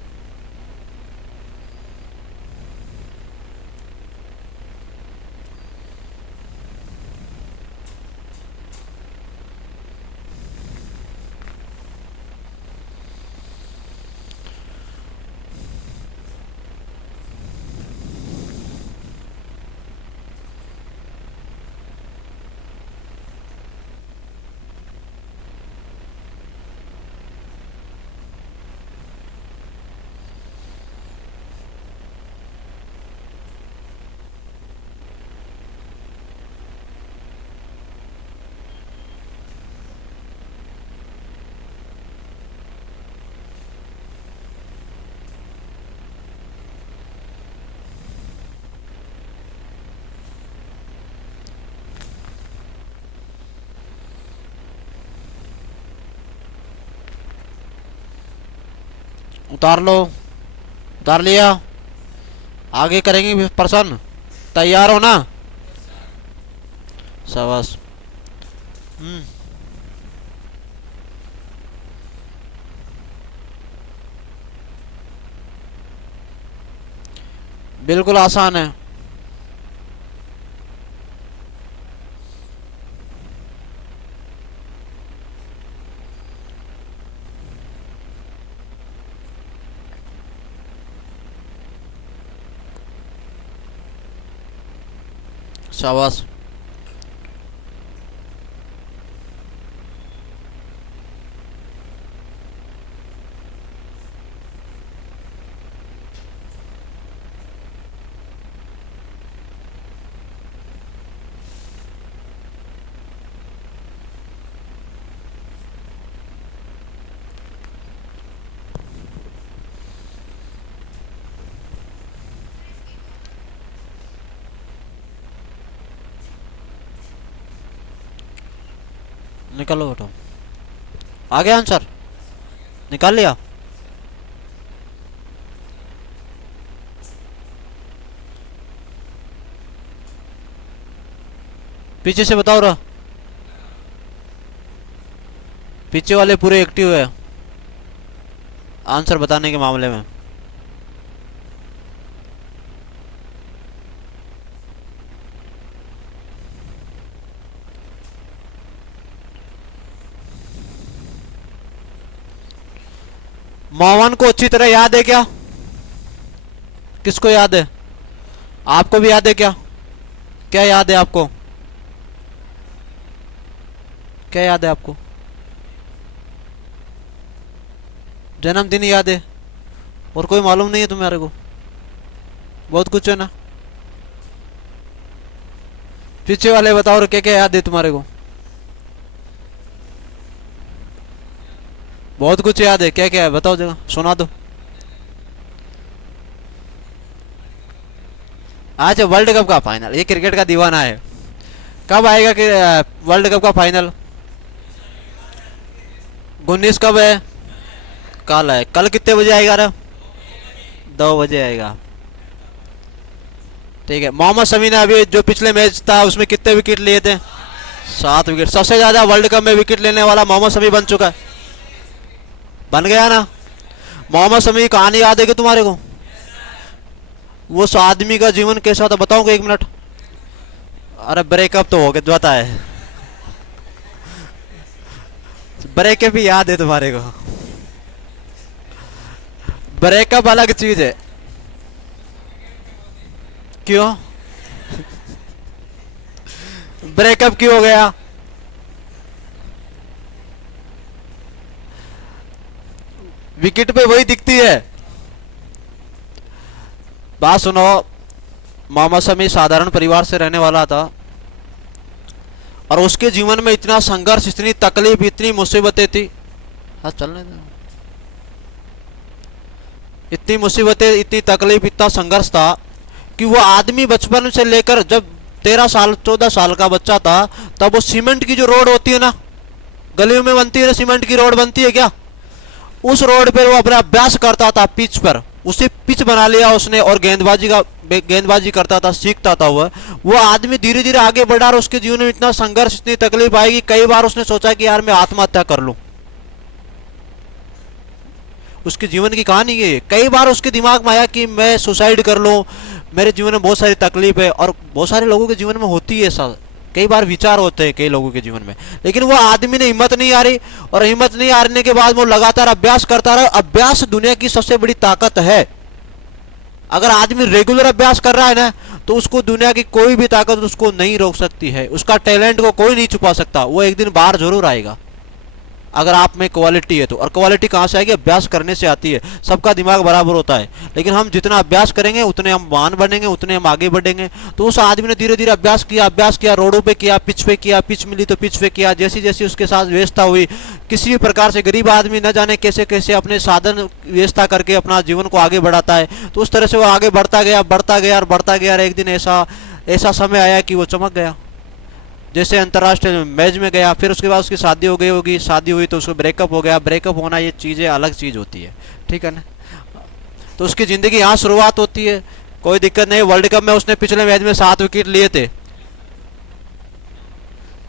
उतार लो, उतार लिया। आगे करेंगे प्रश्न, तैयार हो ना? शाबाश। बिल्कुल आसान है। शाबाश। निकालो बेटा, आ गया आंसर, निकाल लिया। पीछे से बताओ रहा, पीछे वाले पूरे एक्टिव है आंसर बताने के मामले में। मोहन को अच्छी तरह याद है क्या? किसको याद है? आपको भी याद है क्या? क्या याद है आपको? क्या याद है आपको? जन्मदिन याद है, और कोई मालूम नहीं है तुम्हारे को? बहुत कुछ है ना। पीछे वाले बताओ क्या क्या याद है तुम्हारे को? बहुत कुछ याद है, क्या क्या है बताओ, जगह सुना दो। आज वर्ल्ड कप का फाइनल, ये क्रिकेट का दीवाना है। कब आएगा कि वर्ल्ड कप का फाइनल? 19 कब है? कल है। कल कितने बजे आएगा रे? 2 बजे आएगा। ठीक है। मोहम्मद शमी ने अभी जो पिछले मैच था उसमें कितने विकेट लिए थे? 7 विकेट। सबसे ज्यादा वर्ल्ड कप में विकेट लेने वाला मोहम्मद शमी बन चुका है। बन गया ना? मोहम्मद शमी की कहानी याद है कि तुम्हारे को? वो उस आदमी का जीवन कैसा था बताऊंगा, 1 मिनट। अरे ब्रेकअप तो हो गया, बता है। ब्रेकअप ही याद है तुम्हारे को? ब्रेकअप अलग चीज है। क्यों ब्रेकअप क्यों हो गया? विकेट पे वही दिखती है। बात सुनो, मोहम्मद शमी साधारण परिवार से रहने वाला था, और उसके जीवन में इतना संघर्ष, इतनी तकलीफ, इतनी मुसीबतें थी। हाँ चलने दो। इतनी मुसीबतें, इतनी तकलीफ, इतना संघर्ष था कि वो आदमी बचपन से लेकर जब 13 साल 14 साल का बच्चा था, तब वो सीमेंट की जो रोड होती है ना, गलियों में बनती है ना, सीमेंट की रोड बनती है क्या, उस रोड पर वो अपना अभ्यास करता था, पिच पर। उसे पिच बना लिया उसने, और गेंदबाजी करता था, सीखता था। वो आदमी धीरे धीरे आगे बढ़ा, और उसके जीवन में इतना संघर्ष, इतनी तकलीफ आएगी, कई बार उसने सोचा कि यार मैं आत्महत्या कर लूं। उसके जीवन की कहानी ये है। कई बार उसके दिमाग में आया कि मैं सुसाइड कर लूं, मेरे जीवन में बहुत सारी तकलीफ है, और बहुत सारे लोगों के जीवन में होती है ऐसा। कई बार विचार होते हैं कई लोगों के जीवन में, लेकिन वो आदमी ने हिम्मत नहीं हारी, और हिम्मत नहीं हारने के बाद वो लगातार अभ्यास करता रहा। अभ्यास दुनिया की सबसे बड़ी ताकत है। अगर आदमी रेगुलर अभ्यास कर रहा है ना, तो उसको दुनिया की कोई भी ताकत उसको नहीं रोक सकती है। उसका टैलेंट को कोई नहीं छुपा सकता। वो एक दिन बाहर जरूर आएगा, अगर आप में क्वालिटी है तो। और क्वालिटी कहाँ से आएगी? अभ्यास करने से आती है। सबका दिमाग बराबर होता है, लेकिन हम जितना अभ्यास करेंगे उतने हम महान बनेंगे, उतने हम आगे बढ़ेंगे। तो उस आदमी ने धीरे धीरे अभ्यास किया, रोडों पे किया, पिच पे किया, पिच मिली तो पिच पे किया। जैसी जैसी उसके साथ व्यवस्था हुई, किसी भी प्रकार से गरीब आदमी न जाने कैसे कैसे अपने साधन व्यवस्था करके अपना जीवन को आगे बढ़ाता है। तो उस तरह से वो आगे बढ़ता गया, बढ़ता गया और बढ़ता गया। एक दिन ऐसा समय आया कि वो चमक गया, जैसे अंतर्राष्ट्रीय मैच में गया। फिर उसके बाद उसकी शादी हो गई होगी, शादी हुई तो उसको ब्रेकअप हो गया। ब्रेकअप होना ये चीज़ें अलग चीज़ होती है, ठीक है ना। तो उसकी ज़िंदगी यहाँ शुरुआत होती है। कोई दिक्कत नहीं, वर्ल्ड कप में उसने पिछले मैच में 7 विकेट लिए थे।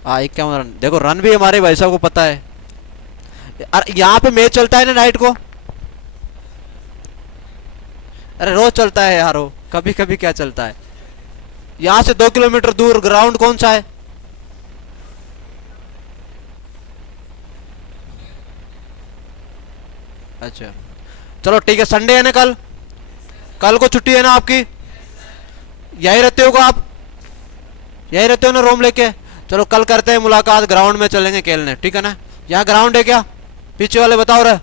हाँ 51 रन, देखो रन भी हमारे भाई साहब को पता है। यहाँ पे मैच चलता है ना नाइट को, अरे रोज चलता है यार, वो कभी कभी क्या चलता है। यहाँ से 2 किलोमीटर दूर ग्राउंड कौन सा है? अच्छा चलो ठीक है, संडे है ना कल, कल को छुट्टी है ना आपकी? यही रहते हो आप? यही रहते हो ना रूम लेके? चलो कल करते हैं मुलाकात, ग्राउंड में चलेंगे खेलने, ठीक है ना? यहाँ ग्राउंड है क्या? पीछे वाले बताओ रहे,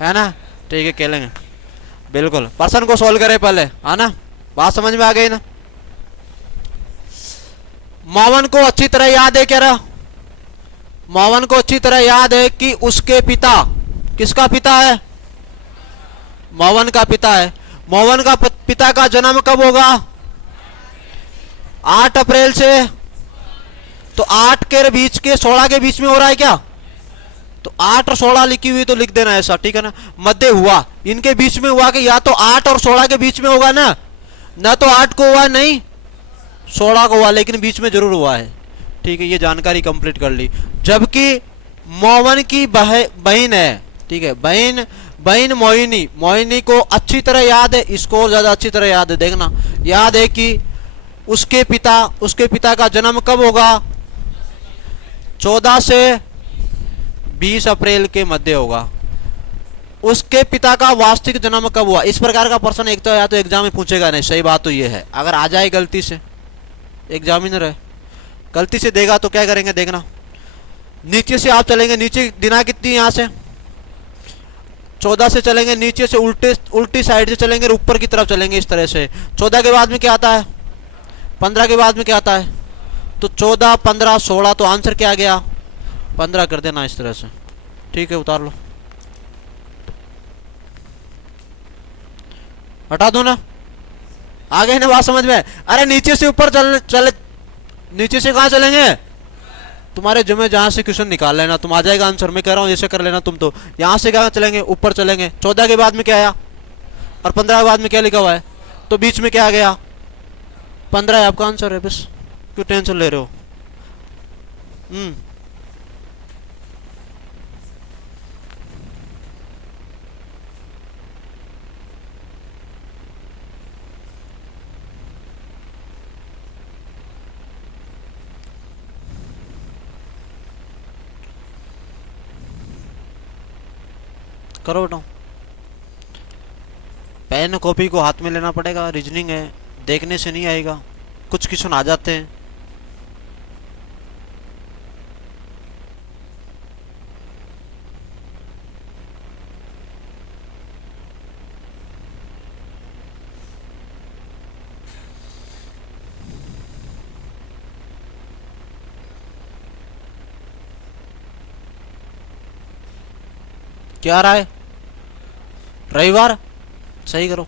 है ना? ठीक है खेलेंगे बिल्कुल। पर्सन को सॉल्व करे पहले, है ना? बात समझ में आ गई ना? मोहन को अच्छी तरह याद है, क्या रहा? मोहन को अच्छी तरह याद है कि उसके पिता, किसका पिता है? मोहन का पिता है। मोहन का पिता का जन्म कब होगा? 8 अप्रैल से। तो 8 के बीच के 16 के बीच में हो रहा है क्या? तो 8 और 16 लिखी हुई तो लिख देना ऐसा, ठीक है ना? मध्य हुआ इनके बीच में हुआ कि या तो 8 और 16 के बीच में होगा ना, ना तो 8 को हुआ नहीं 16 को हुआ, लेकिन बीच में जरूर हुआ है, ठीक है? ये जानकारी कंप्लीट कर ली। जबकि मोहन की बहन है, ठीक है? बहन मोहिनी, मोहिनी को अच्छी तरह याद है, इसको ज्यादा अच्छी तरह याद है, देखना याद है कि उसके पिता का जन्म कब होगा? 14 से 20 अप्रैल के मध्य होगा। उसके पिता का वास्तविक जन्म कब हुआ? इस प्रकार का प्रश्न एक तो या तो एग्जाम में पूछेगा नहीं, सही बात तो ये है। अगर आ जाए गलती से, एग्जामिनर है, गलती से देगा तो क्या करेंगे देखना। नीचे से आप चलेंगे, नीचे दिना कितनी यहाँ से? 14 से चलेंगे, नीचे से उल्टी साइड से चलेंगे, ऊपर की तरफ चलेंगे इस तरह से। 14 के बाद में क्या आता है? 15 के बाद में क्या आता है? तो 14, 15, 16, तो आंसर क्या आ गया? 15 कर देना इस तरह से, ठीक है? उतार लो, हटा दो ना, आ गए ना बात समझ में? अरे नीचे से ऊपर चले, नीचे से कहाँ चलेंगे? तुम्हारे जमे जहां से क्वेश्चन निकाल लेना, तुम आ जाएगा आंसर। मैं कह रहा हूँ जैसे कर लेना तुम। तो यहाँ से कहाँ चलेंगे? ऊपर चलेंगे। 14 के बाद में क्या आया? और 15 के बाद में क्या लिखा हुआ है? तो बीच में क्या आ गया? 15 है आपका आंसर है, बस क्यों टेंशन ले रहे हो? करो बेटा, पेन कॉपी को हाथ में लेना पड़ेगा, रीजनिंग है, देखने से नहीं आएगा, कुछ क्वेश्चन आ जाते हैं। क्या आ रहा है? रविवार, सही करो।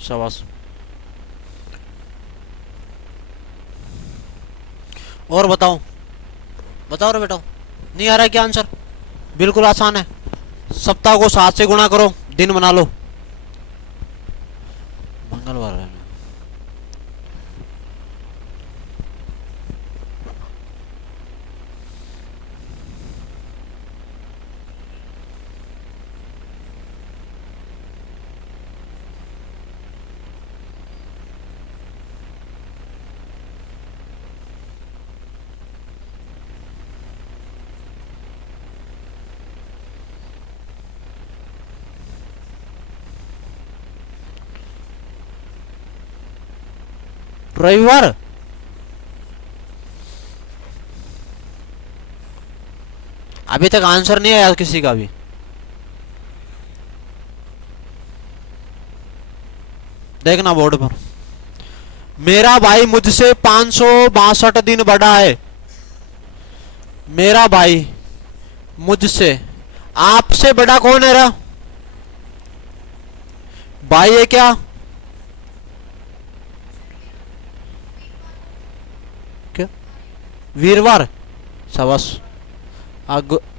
शाबाश। और बताओ, बताओ रे बेटा, नहीं आ रहा है क्या आंसर? बिल्कुल आसान है। सप्ताह को 7 से गुणा करो, दिन बना लो। मंगलवार है। रविवार। अभी तक आंसर नहीं आया किसी का भी। देखना बोर्ड पर। मेरा भाई मुझसे 562 दिन बड़ा है। मेरा भाई मुझसे, आपसे बड़ा कौन है रा? भाई है क्या? क्या वीरवार? शाबाश।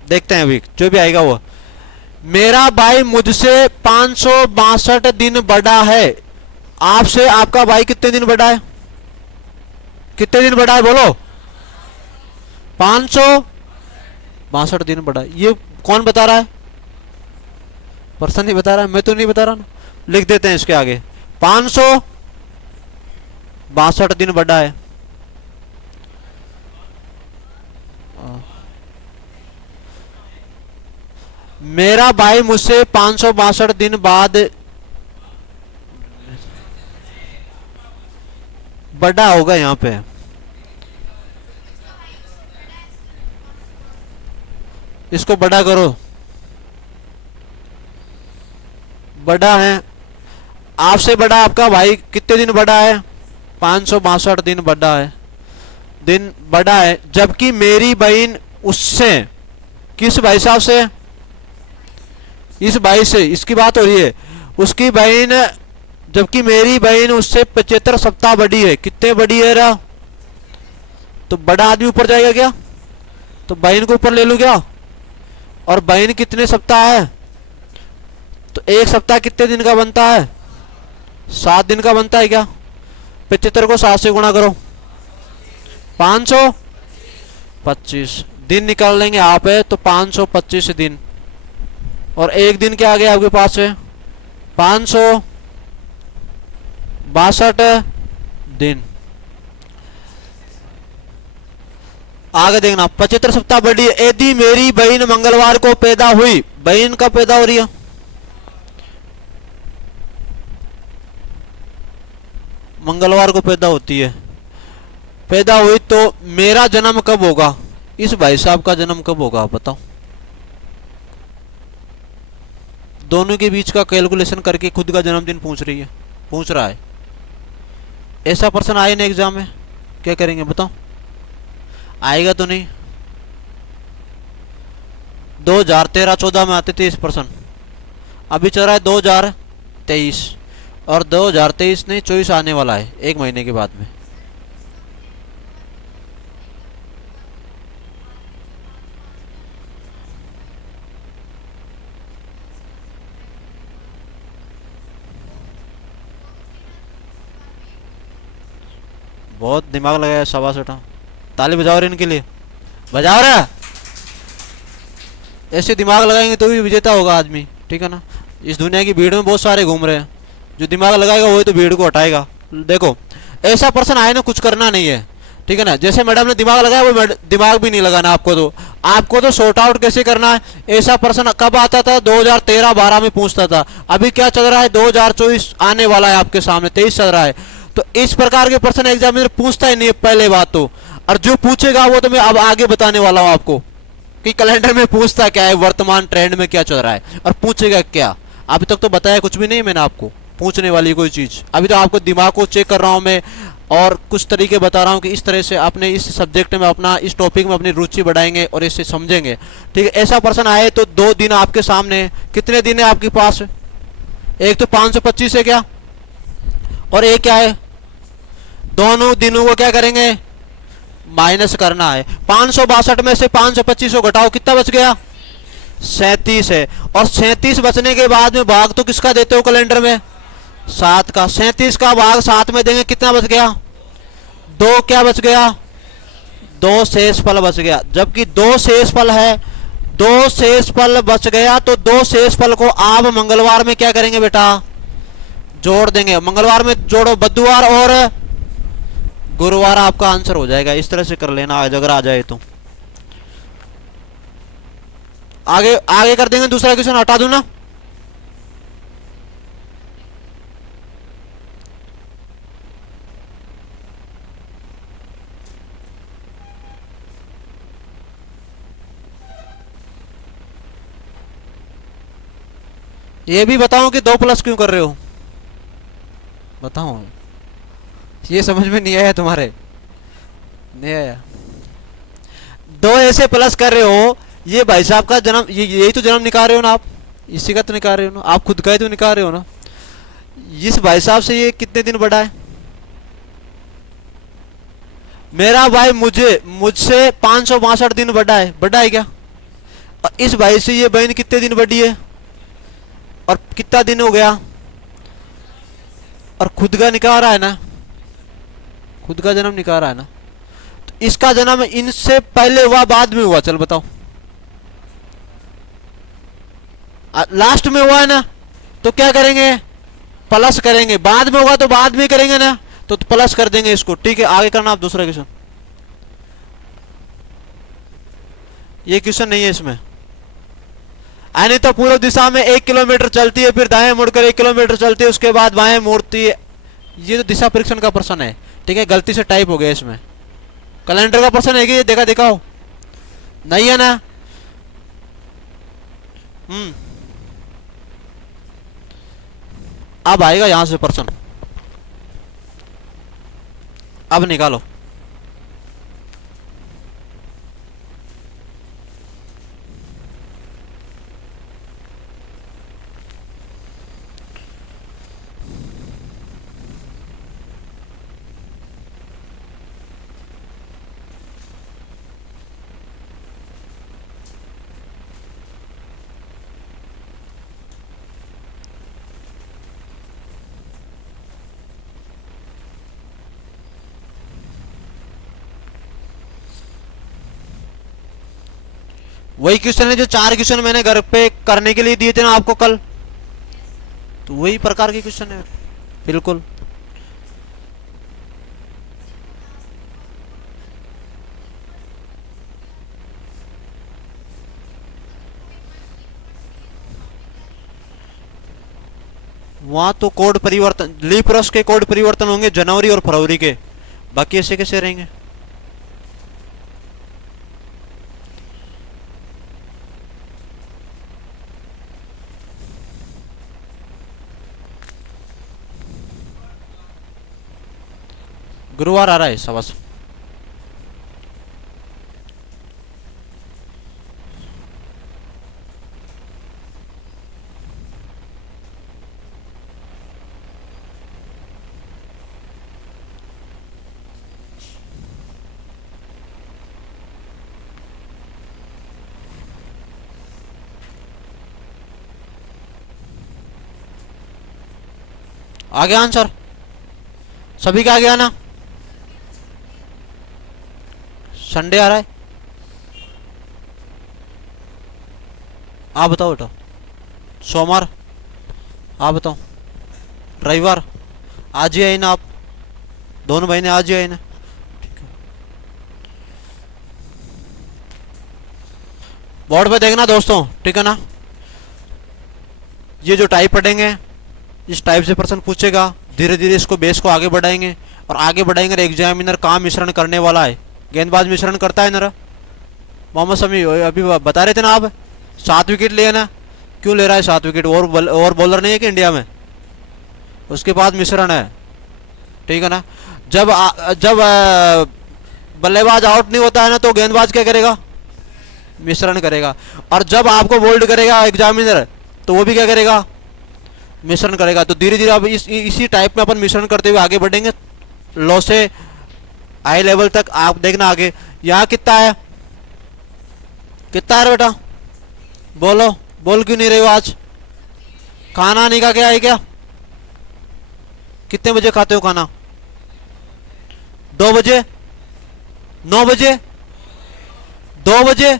देखते हैं अभी जो भी आएगा वो। मेरा भाई मुझसे 562 दिन बड़ा है। आपसे आपका भाई कितने दिन बड़ा है? कितने दिन बड़ा है बोलो? 562 दिन बड़ा है। ये कौन बता रहा है? पर्सन नहीं बता रहा है, मैं तो नहीं बता रहा ना। लिख देते हैं इसके आगे 562 दिन बड़ा है। मेरा भाई मुझसे 562 दिन बाद बड़ा होगा। यहां पे इसको बड़ा करो। बड़ा है आपसे, बड़ा आपका भाई कितने दिन बड़ा है? 562 दिन बड़ा है। दिन बड़ा है, जबकि मेरी बहन उससे, किस भाई साहब से? इस भाई से इसकी बात हो रही है। उसकी बहन, जबकि मेरी बहन उससे 75 सप्ताह बड़ी है। कितने बड़ी है रा? तो बड़ा आदमी ऊपर जाएगा क्या? तो बहन को ऊपर ले लूं क्या? और बहन कितने सप्ताह है? तो एक सप्ताह कितने दिन का बनता है? 7 दिन का बनता है क्या? 75 को 7 से गुणा करो, 525 दिन निकाल लेंगे आप है। तो 525 दिन, और एक दिन क्या आ गया आपके पास है? 562 दिन। आगे देखना, 75 सप्ताह बड़ी है। यदि मेरी बहन मंगलवार को पैदा हुई, बहन कब पैदा हो रही है? मंगलवार को पैदा होती है। पैदा हुई तो मेरा जन्म कब होगा? इस भाई साहब का जन्म कब होगा आप बताओ। दोनों के बीच का कैलकुलेशन करके खुद का जन्मदिन पूछ रहा है। ऐसा पर्सन आए ना एग्जाम में, क्या करेंगे बताओ? आएगा तो नहीं। 2013-14 में आते थे इस पर्सन, अभी चल रहा है 2023, और 2023 नहीं 24 आने वाला है 1 महीने के बाद में। बहुत दिमाग लगाया। शाबाश बेटा, ताली बजाओ रहे इनके लिए, बजाओ रहे। ऐसे दिमाग लगाएंगे तो भी विजेता होगा आदमी, ठीक है ना। इस दुनिया की भीड़ में बहुत सारे घूम रहे हैं, जो दिमाग लगाएगा वही तो भीड़ को हटाएगा। देखो ऐसा पर्सन आए ना, कुछ करना नहीं है, ठीक है ना। जैसे मैडम ने दिमाग लगाया वो दिमाग भी नहीं लगाना आपको तो सॉर्ट आउट कैसे करना है। ऐसा पर्सन कब आता था? 2013-12 में पूछता था। अभी क्या चल रहा है? 2024 आने वाला है आपके सामने, 23 चल रहा है। तो इस प्रकार के पर्सन एग्जामिनर पूछता ही नहीं है पहले बात तो, और जो पूछेगा वो तो मैं अब आगे बताने वाला हूं आपको कि कैलेंडर में पूछता क्या है, वर्तमान ट्रेंड में क्या चल रहा है, और पूछेगा क्या। अभी तक तो बताया कुछ भी नहीं मैंने आपको पूछने वाली कोई चीज। अभी तो आपको दिमाग को चेक कर रहा हूं मैं, और कुछ तरीके बता रहा हूं कि इस तरह से अपने इस सब्जेक्ट में, अपना इस टॉपिक में अपनी रुचि बढ़ाएंगे और इसे समझेंगे, ठीक है। ऐसा पर्सन आए तो 2 दिन आपके सामने, कितने दिन है आपके पास? एक तो 525 है क्या, और एक क्या है? दोनों दिनों को क्या करेंगे? माइनस करना है। 562 में से 525 को घटाओ, कितना बच गया? 37 है। और 37 बचने के बाद में भाग तो किसका देते हो कैलेंडर में? 7 का। 37 का भाग 7 में देंगे, कितना बच गया? 2 क्या बच गया? 2 शेष फल बच गया। जबकि 2 शेष फल है, 2 शेष फल बच गया, तो 2 शेष फल को आप मंगलवार में क्या करेंगे बेटा? जोड़ देंगे। मंगलवार में जोड़ो, बुधवार और गुरुवार आपका आंसर हो जाएगा। इस तरह से कर लेना आज अगर आ जाए तो। आगे आगे कर देंगे। दूसरा क्वेश्चन हटा दूं ना? ये भी बताओ कि 2 प्लस क्यों कर रहे हो, बताओ। ये समझ में नहीं आया तुम्हारे, नहीं आया। 2 ऐसे प्लस कर रहे हो, ये भाई साहब का जन्म, यही तो जन्म निकाल रहे हो ना आप, इसी का तो निकाल रहे हो ना आप, खुद का ही तो निकाल रहे हो ना। इस भाई साहब से ये कितने दिन बड़ा है? मेरा भाई मुझसे 562 दिन बड़ा है क्या? और इस भाई से ये बहन कितने दिन बड़ी है, और कितना दिन हो गया, और खुद का निकाल रहा है ना, खुद का जन्म निकाल रहा है ना। तो इसका जन्म इनसे पहले हुआ बाद में हुआ, चल बताओ। लास्ट में हुआ है ना, तो क्या करेंगे, प्लस करेंगे। बाद में होगा तो बाद में करेंगे ना, तो प्लस कर देंगे इसको। ठीक है, आगे करना आप दूसरा क्वेश्चन। ये क्वेश्चन नहीं है इसमें। यानी तो पूर्व दिशा में 1 किलोमीटर चलती है, फिर दाएं मुड़कर 1 किलोमीटर चलती है, उसके बाद बाएं मुड़ती है। ये तो दिशा परीक्षण का प्रश्न है। ठीक है, गलती से टाइप हो गया इसमें। कैलेंडर का प्रश्न है कि ये देखा दिखाओ, नहीं है ना। अब आएगा यहां से प्रश्न, अब निकालो। वही क्वेश्चन है जो 4 क्वेश्चन मैंने घर पे करने के लिए दिए थे ना आपको कल, तो वही प्रकार के क्वेश्चन है बिल्कुल। वहां तो कोड परिवर्तन, लीप वर्ष के कोड परिवर्तन होंगे जनवरी और फरवरी के, बाकी ऐसे कैसे रहेंगे। गुरुवार आ रहा है सबस। आ गया आंसर, सभी का आ गया ना। संडे आ रहा है, आप बताओ बेटा। सोमवार, आप बताओ। रविवार, आज ही आए ना आप, दोनों महीने आज ही आए ना। ठीक है, बोर्ड पे देखना दोस्तों, ठीक है ना। ये जो टाइप पढ़ेंगे, इस टाइप से प्रश्न पूछेगा, धीरे धीरे इसको बेस को आगे बढ़ाएंगे, और आगे बढ़ाएंगे। एग्जामिनर कहाँ मिश्रण करने वाला है, गेंदबाज मिश्रण करता है ना। मोहम्मद शमी अभी बता रहे थे ना आप, 7 विकेट लिए ना, क्यों ले रहा है 7 विकेट? और बॉलर नहीं है कि इंडिया में, उसके बाद मिश्रण है। ठीक है ना। जब बल्लेबाज आउट नहीं होता है ना, तो गेंदबाज क्या करेगा, मिश्रण करेगा। और जब आपको बोल्ड करेगा एग्जामिनर, तो वो भी क्या करेगा, मिश्रण करेगा। तो धीरे धीरे अब इसी टाइप में अपन मिश्रण करते हुए आगे बढ़ेंगे, लो से हाई लेवल तक। आप देखना आगे यहाँ कितना है, कितना है बेटा, बोलो, बोल क्यों नहीं रहे हो आज? खाना नहीं खा के आए क्या? कितने बजे खाते हो खाना? 2 बजे, 9 बजे, 2 बजे।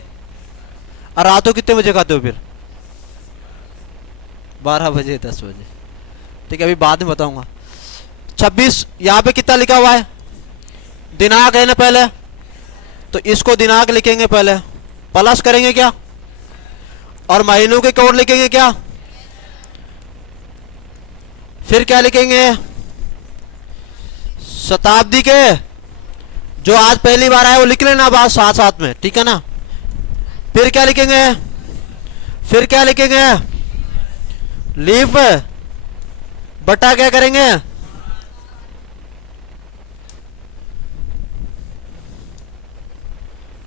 और रात को कितने बजे खाते हो फिर? 12 बजे, 10 बजे। ठीक है, अभी बाद में बताऊंगा। 26 यहाँ पे कितना लिखा हुआ है, दिनांक है ना पहले, तो इसको दिनांक लिखेंगे पहले, प्लस करेंगे क्या, और महीनों के कोड लिखेंगे क्या, फिर क्या लिखेंगे, शताब्दी के, जो आज पहली बार आया वो लिख लेना बात साथ साथ में, ठीक है ना। फिर क्या लिखेंगे, फिर क्या लिखेंगे, लीफ बटा क्या करेंगे,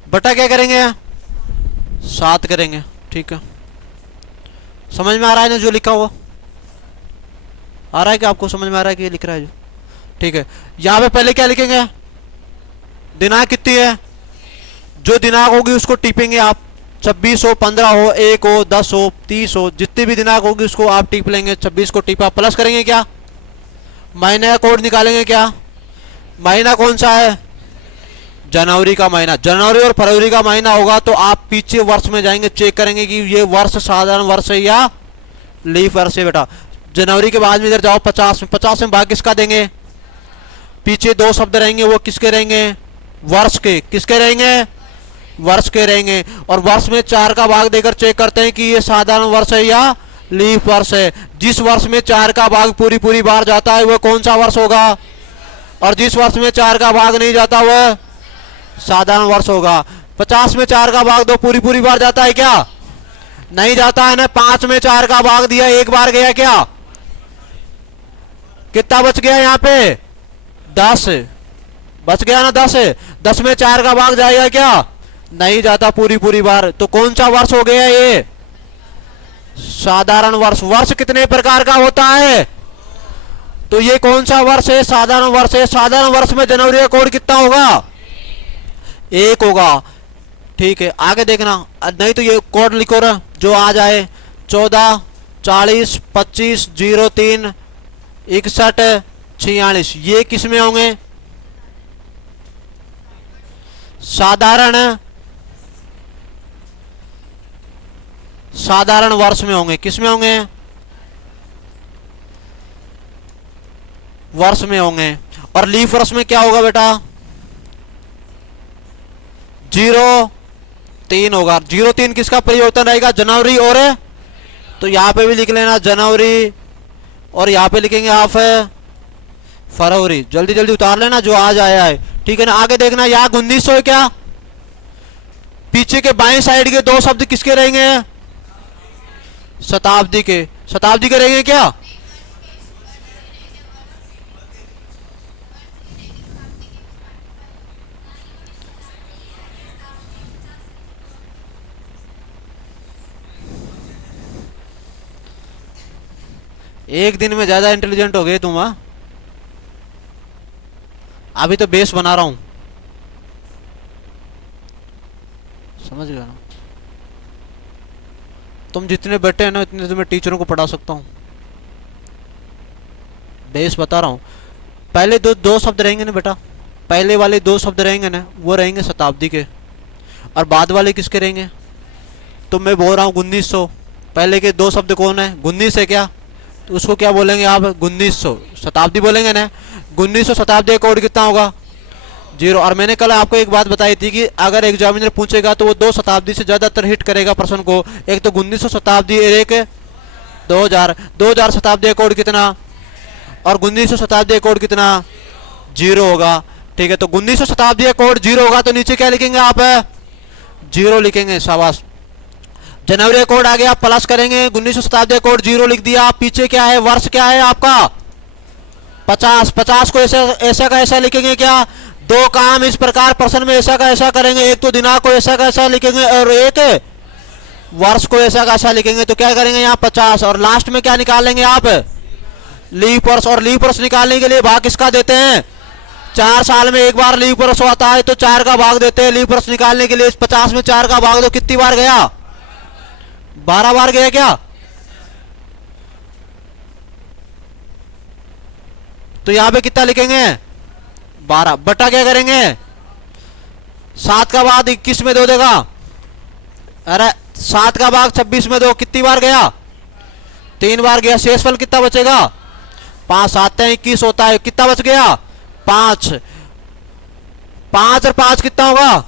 बटा क्या करेंगे, 7 करेंगे। ठीक है, समझ में आ रहा है ना जो लिखा हुआ, आ रहा है कि आपको समझ में आ रहा है कि ये लिख रहा है जो? ठीक है, यहां पे पहले क्या लिखेंगे, दिनांक कितनी है, जो दिनांक होगी उसको टिपेंगे आप, 26 हो, 15 हो, 1 हो, 10 हो, 30 हो, जितनी भी दिनांक होगी उसको आप टिप लेंगे। 26 को टिपा, प्लस करेंगे क्या, महीने का कोड निकालेंगे। क्या महीना कौन सा है, जनवरी का महीना। जनवरी और फरवरी का महीना होगा तो आप पीछे वर्ष में जाएंगे, चेक करेंगे कि ये वर्ष साधारण वर्ष है या लीफ वर्ष है। बेटा जनवरी के बाद में इधर जाओ 50 में, 50 में भाग किसका देंगे, पीछे 2 शब्द रहेंगे, वो किसके रहेंगे, वर्ष के, किसके रहेंगे, वर्ष के रहेंगे। और वर्ष में 4 का भाग देकर चेक करते हैं कि ये साधारण वर्ष है या लीफ वर्ष है। जिस वर्ष में 4 का भाग पूरी बार जाता है वो कौन सा वर्ष होगा, और जिस वर्ष में 4 का भाग नहीं जाता वह साधारण वर्ष होगा। 50 में 4 का भाग दो पूरी बार जाता है क्या, नहीं जाता है ना। 5 में 4 का भाग दिया, एक बार गया क्या, कितना बच गया यहाँ पे, 10 बच गया ना। 10 में 4 का भाग जाएगा क्या, नहीं जाता पूरी बार। तो कौन सा वर्ष हो गया ये, साधारण वर्ष। वर्ष कितने प्रकार का होता है, तो ये कौन सा वर्ष है, साधारण वर्ष है। साधारण वर्ष में जनवरी का कोड कितना होगा, 1 होगा। ठीक है, आगे देखना, नहीं तो ये कोड लिखो ना जो आ जाए, 14 40 25 03 61 46, ये किस में होंगे, साधारण वर्ष में होंगे। किस में होंगे, वर्ष में होंगे। और लीफ वर्ष में क्या होगा बेटा, 03 होगा। 03 किसका परिवर्तन रहेगा, जनवरी और, तो यहां पे भी लिख लेना जनवरी, और यहां पे लिखेंगे आप फरवरी। जल्दी उतार लेना जो आज आया है। ठीक है ना, आगे देखना, यहाँ 1900 है क्या, पीछे के बाएं साइड के 2 शब्द किसके रहेंगे, शताब्दी के, शताब्दी के रहेंगे क्या, एक दिन में ज्यादा इंटेलिजेंट हो गए तुम। अभी तो बेस बना रहा हूं, समझ गया ना। तुम जितने बैठे हैं ना इतने तो मैं टीचरों को पढ़ा सकता हूं, बेस बता रहा हूं। पहले दो शब्द रहेंगे ना बेटा, पहले वाले 2 शब्द रहेंगे ना वो रहेंगे शताब्दी के, और बाद वाले किसके रहेंगे, तो मैं बोल रहा हूँ 1900। पहले के 2 शब्द कौन है, 19 है क्या, तो उसको क्या बोलेंगे आप, 1900 शताब्दी बोलेंगे ना। 1900 शताब्दी का कोड कितना होगा, 0। और मैंने कल आपको एक बात बताई थी कि अगर एग्जामिनर पूछेगा तो वो 2 शताब्दी से ज्यादातर हिट करेगा प्रश्न को, एक तो 1900 शताब्दी, एक 2000 शताब्दी का कोड कितना, और 1900 शताब्दी का कोड कितना, 0 होगा। ठीक है, तो 1900 शताब्दी का कोड 0 होगा तो नीचे क्या लिखेंगे आप, 0 लिखेंगे, शाबाश। जनवरी का कोड आ गया, प्लस करेंगे, 1900 शताब्दी का कोड 0 लिख दिया। पीछे क्या है, वर्ष क्या है आपका 50 को ऐसा का ऐसा लिखेंगे क्या, 2 काम इस प्रकार प्रश्न में ऐसा का ऐसा करेंगे, एक तो दिनांक को ऐसा का ऐसा लिखेंगे और एक वर्ष को ऐसा का ऐसा लिखेंगे। तो क्या करेंगे यहाँ 50, और लास्ट में क्या निकालेंगे आप, लीप वर्ष। और लीप वर्ष निकालने के लिए भाग किसका देते हैं, 4 साल में एक बार लीप वर्ष आता है तो 4 का भाग देते हैं लीप वर्ष निकालने के लिए। 50 में 4 का भाग दो, कितनी बार गया, 12 बार गया क्या। तो यहां पे कितना लिखेंगे, 12 बटा क्या करेंगे, 7 का भाग 21 में दो देगा, अरे 7 का भाग 26 में दो, कितनी बार गया, 3 बार गया। शेषफल कितना बचेगा, 5 7 21 होता है, कितना बच गया, 5 और 5 कितना होगा,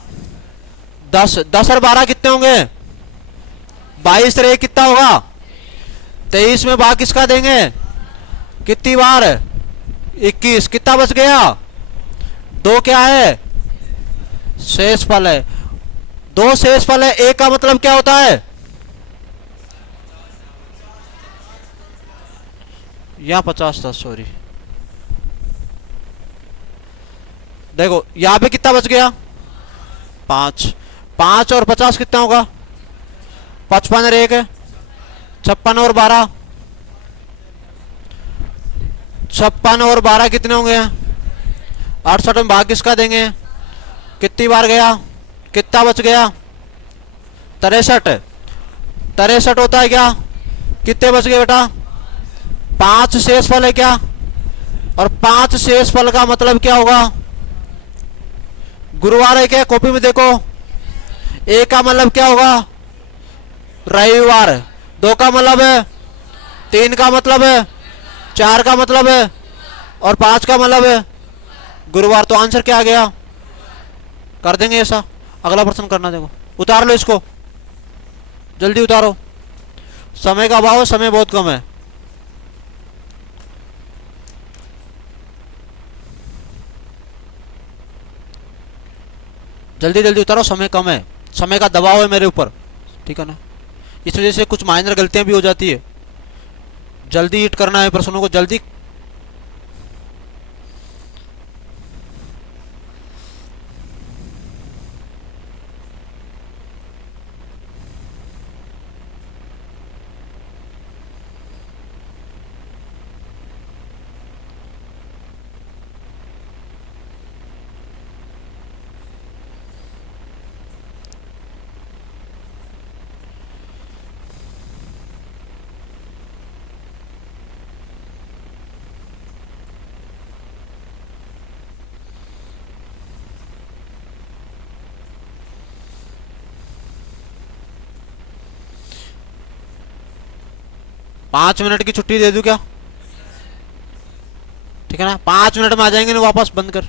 10 और 12 कितने होंगे, 22 रहे, कितना होगा 23 में भाग किसका देंगे, कितनी बार 21, कितना बच गया, 2 क्या है, शेषफल है। 2 शेषफल है, 1 का मतलब क्या होता है, यहाँ 50 था, सॉरी। देखो यहाँ पे कितना बच गया, 5। 5 और 50 कितना होगा, 55 और 1 है 56 और 12, 56 और 12 कितने होंगे, 68 में भाग किसका देंगे, कितनी बार गया, कितना बच गया, 63। 63 होता है क्या, कितने बच गए बेटा, 5 शेष फल है क्या, और 5 शेष फल का मतलब क्या होगा, गुरुवार है क्या, कॉपी में देखो। 1 का मतलब क्या होगा, रविवार। 2 का मतलब है, 3 का मतलब है, 4 का मतलब है, और 5 का मतलब है गुरुवार। तो आंसर क्या आ गया, कर देंगे ऐसा। अगला प्रश्न करना, देखो उतार लो इसको, जल्दी उतारो, समय का अभाव है, समय बहुत कम है। जल्दी जल्दी उतारो, समय कम है, समय का दबाव है मेरे ऊपर, ठीक है ना। इस वजह से कुछ माइनर गलतियां भी हो जाती है। जल्दी हिट करना है प्रश्नों को, जल्दी। पांच मिनट की छुट्टी दे दूं क्या, ठीक है ना, 5 मिनट में आ जाएंगे ना वापस, बंद कर।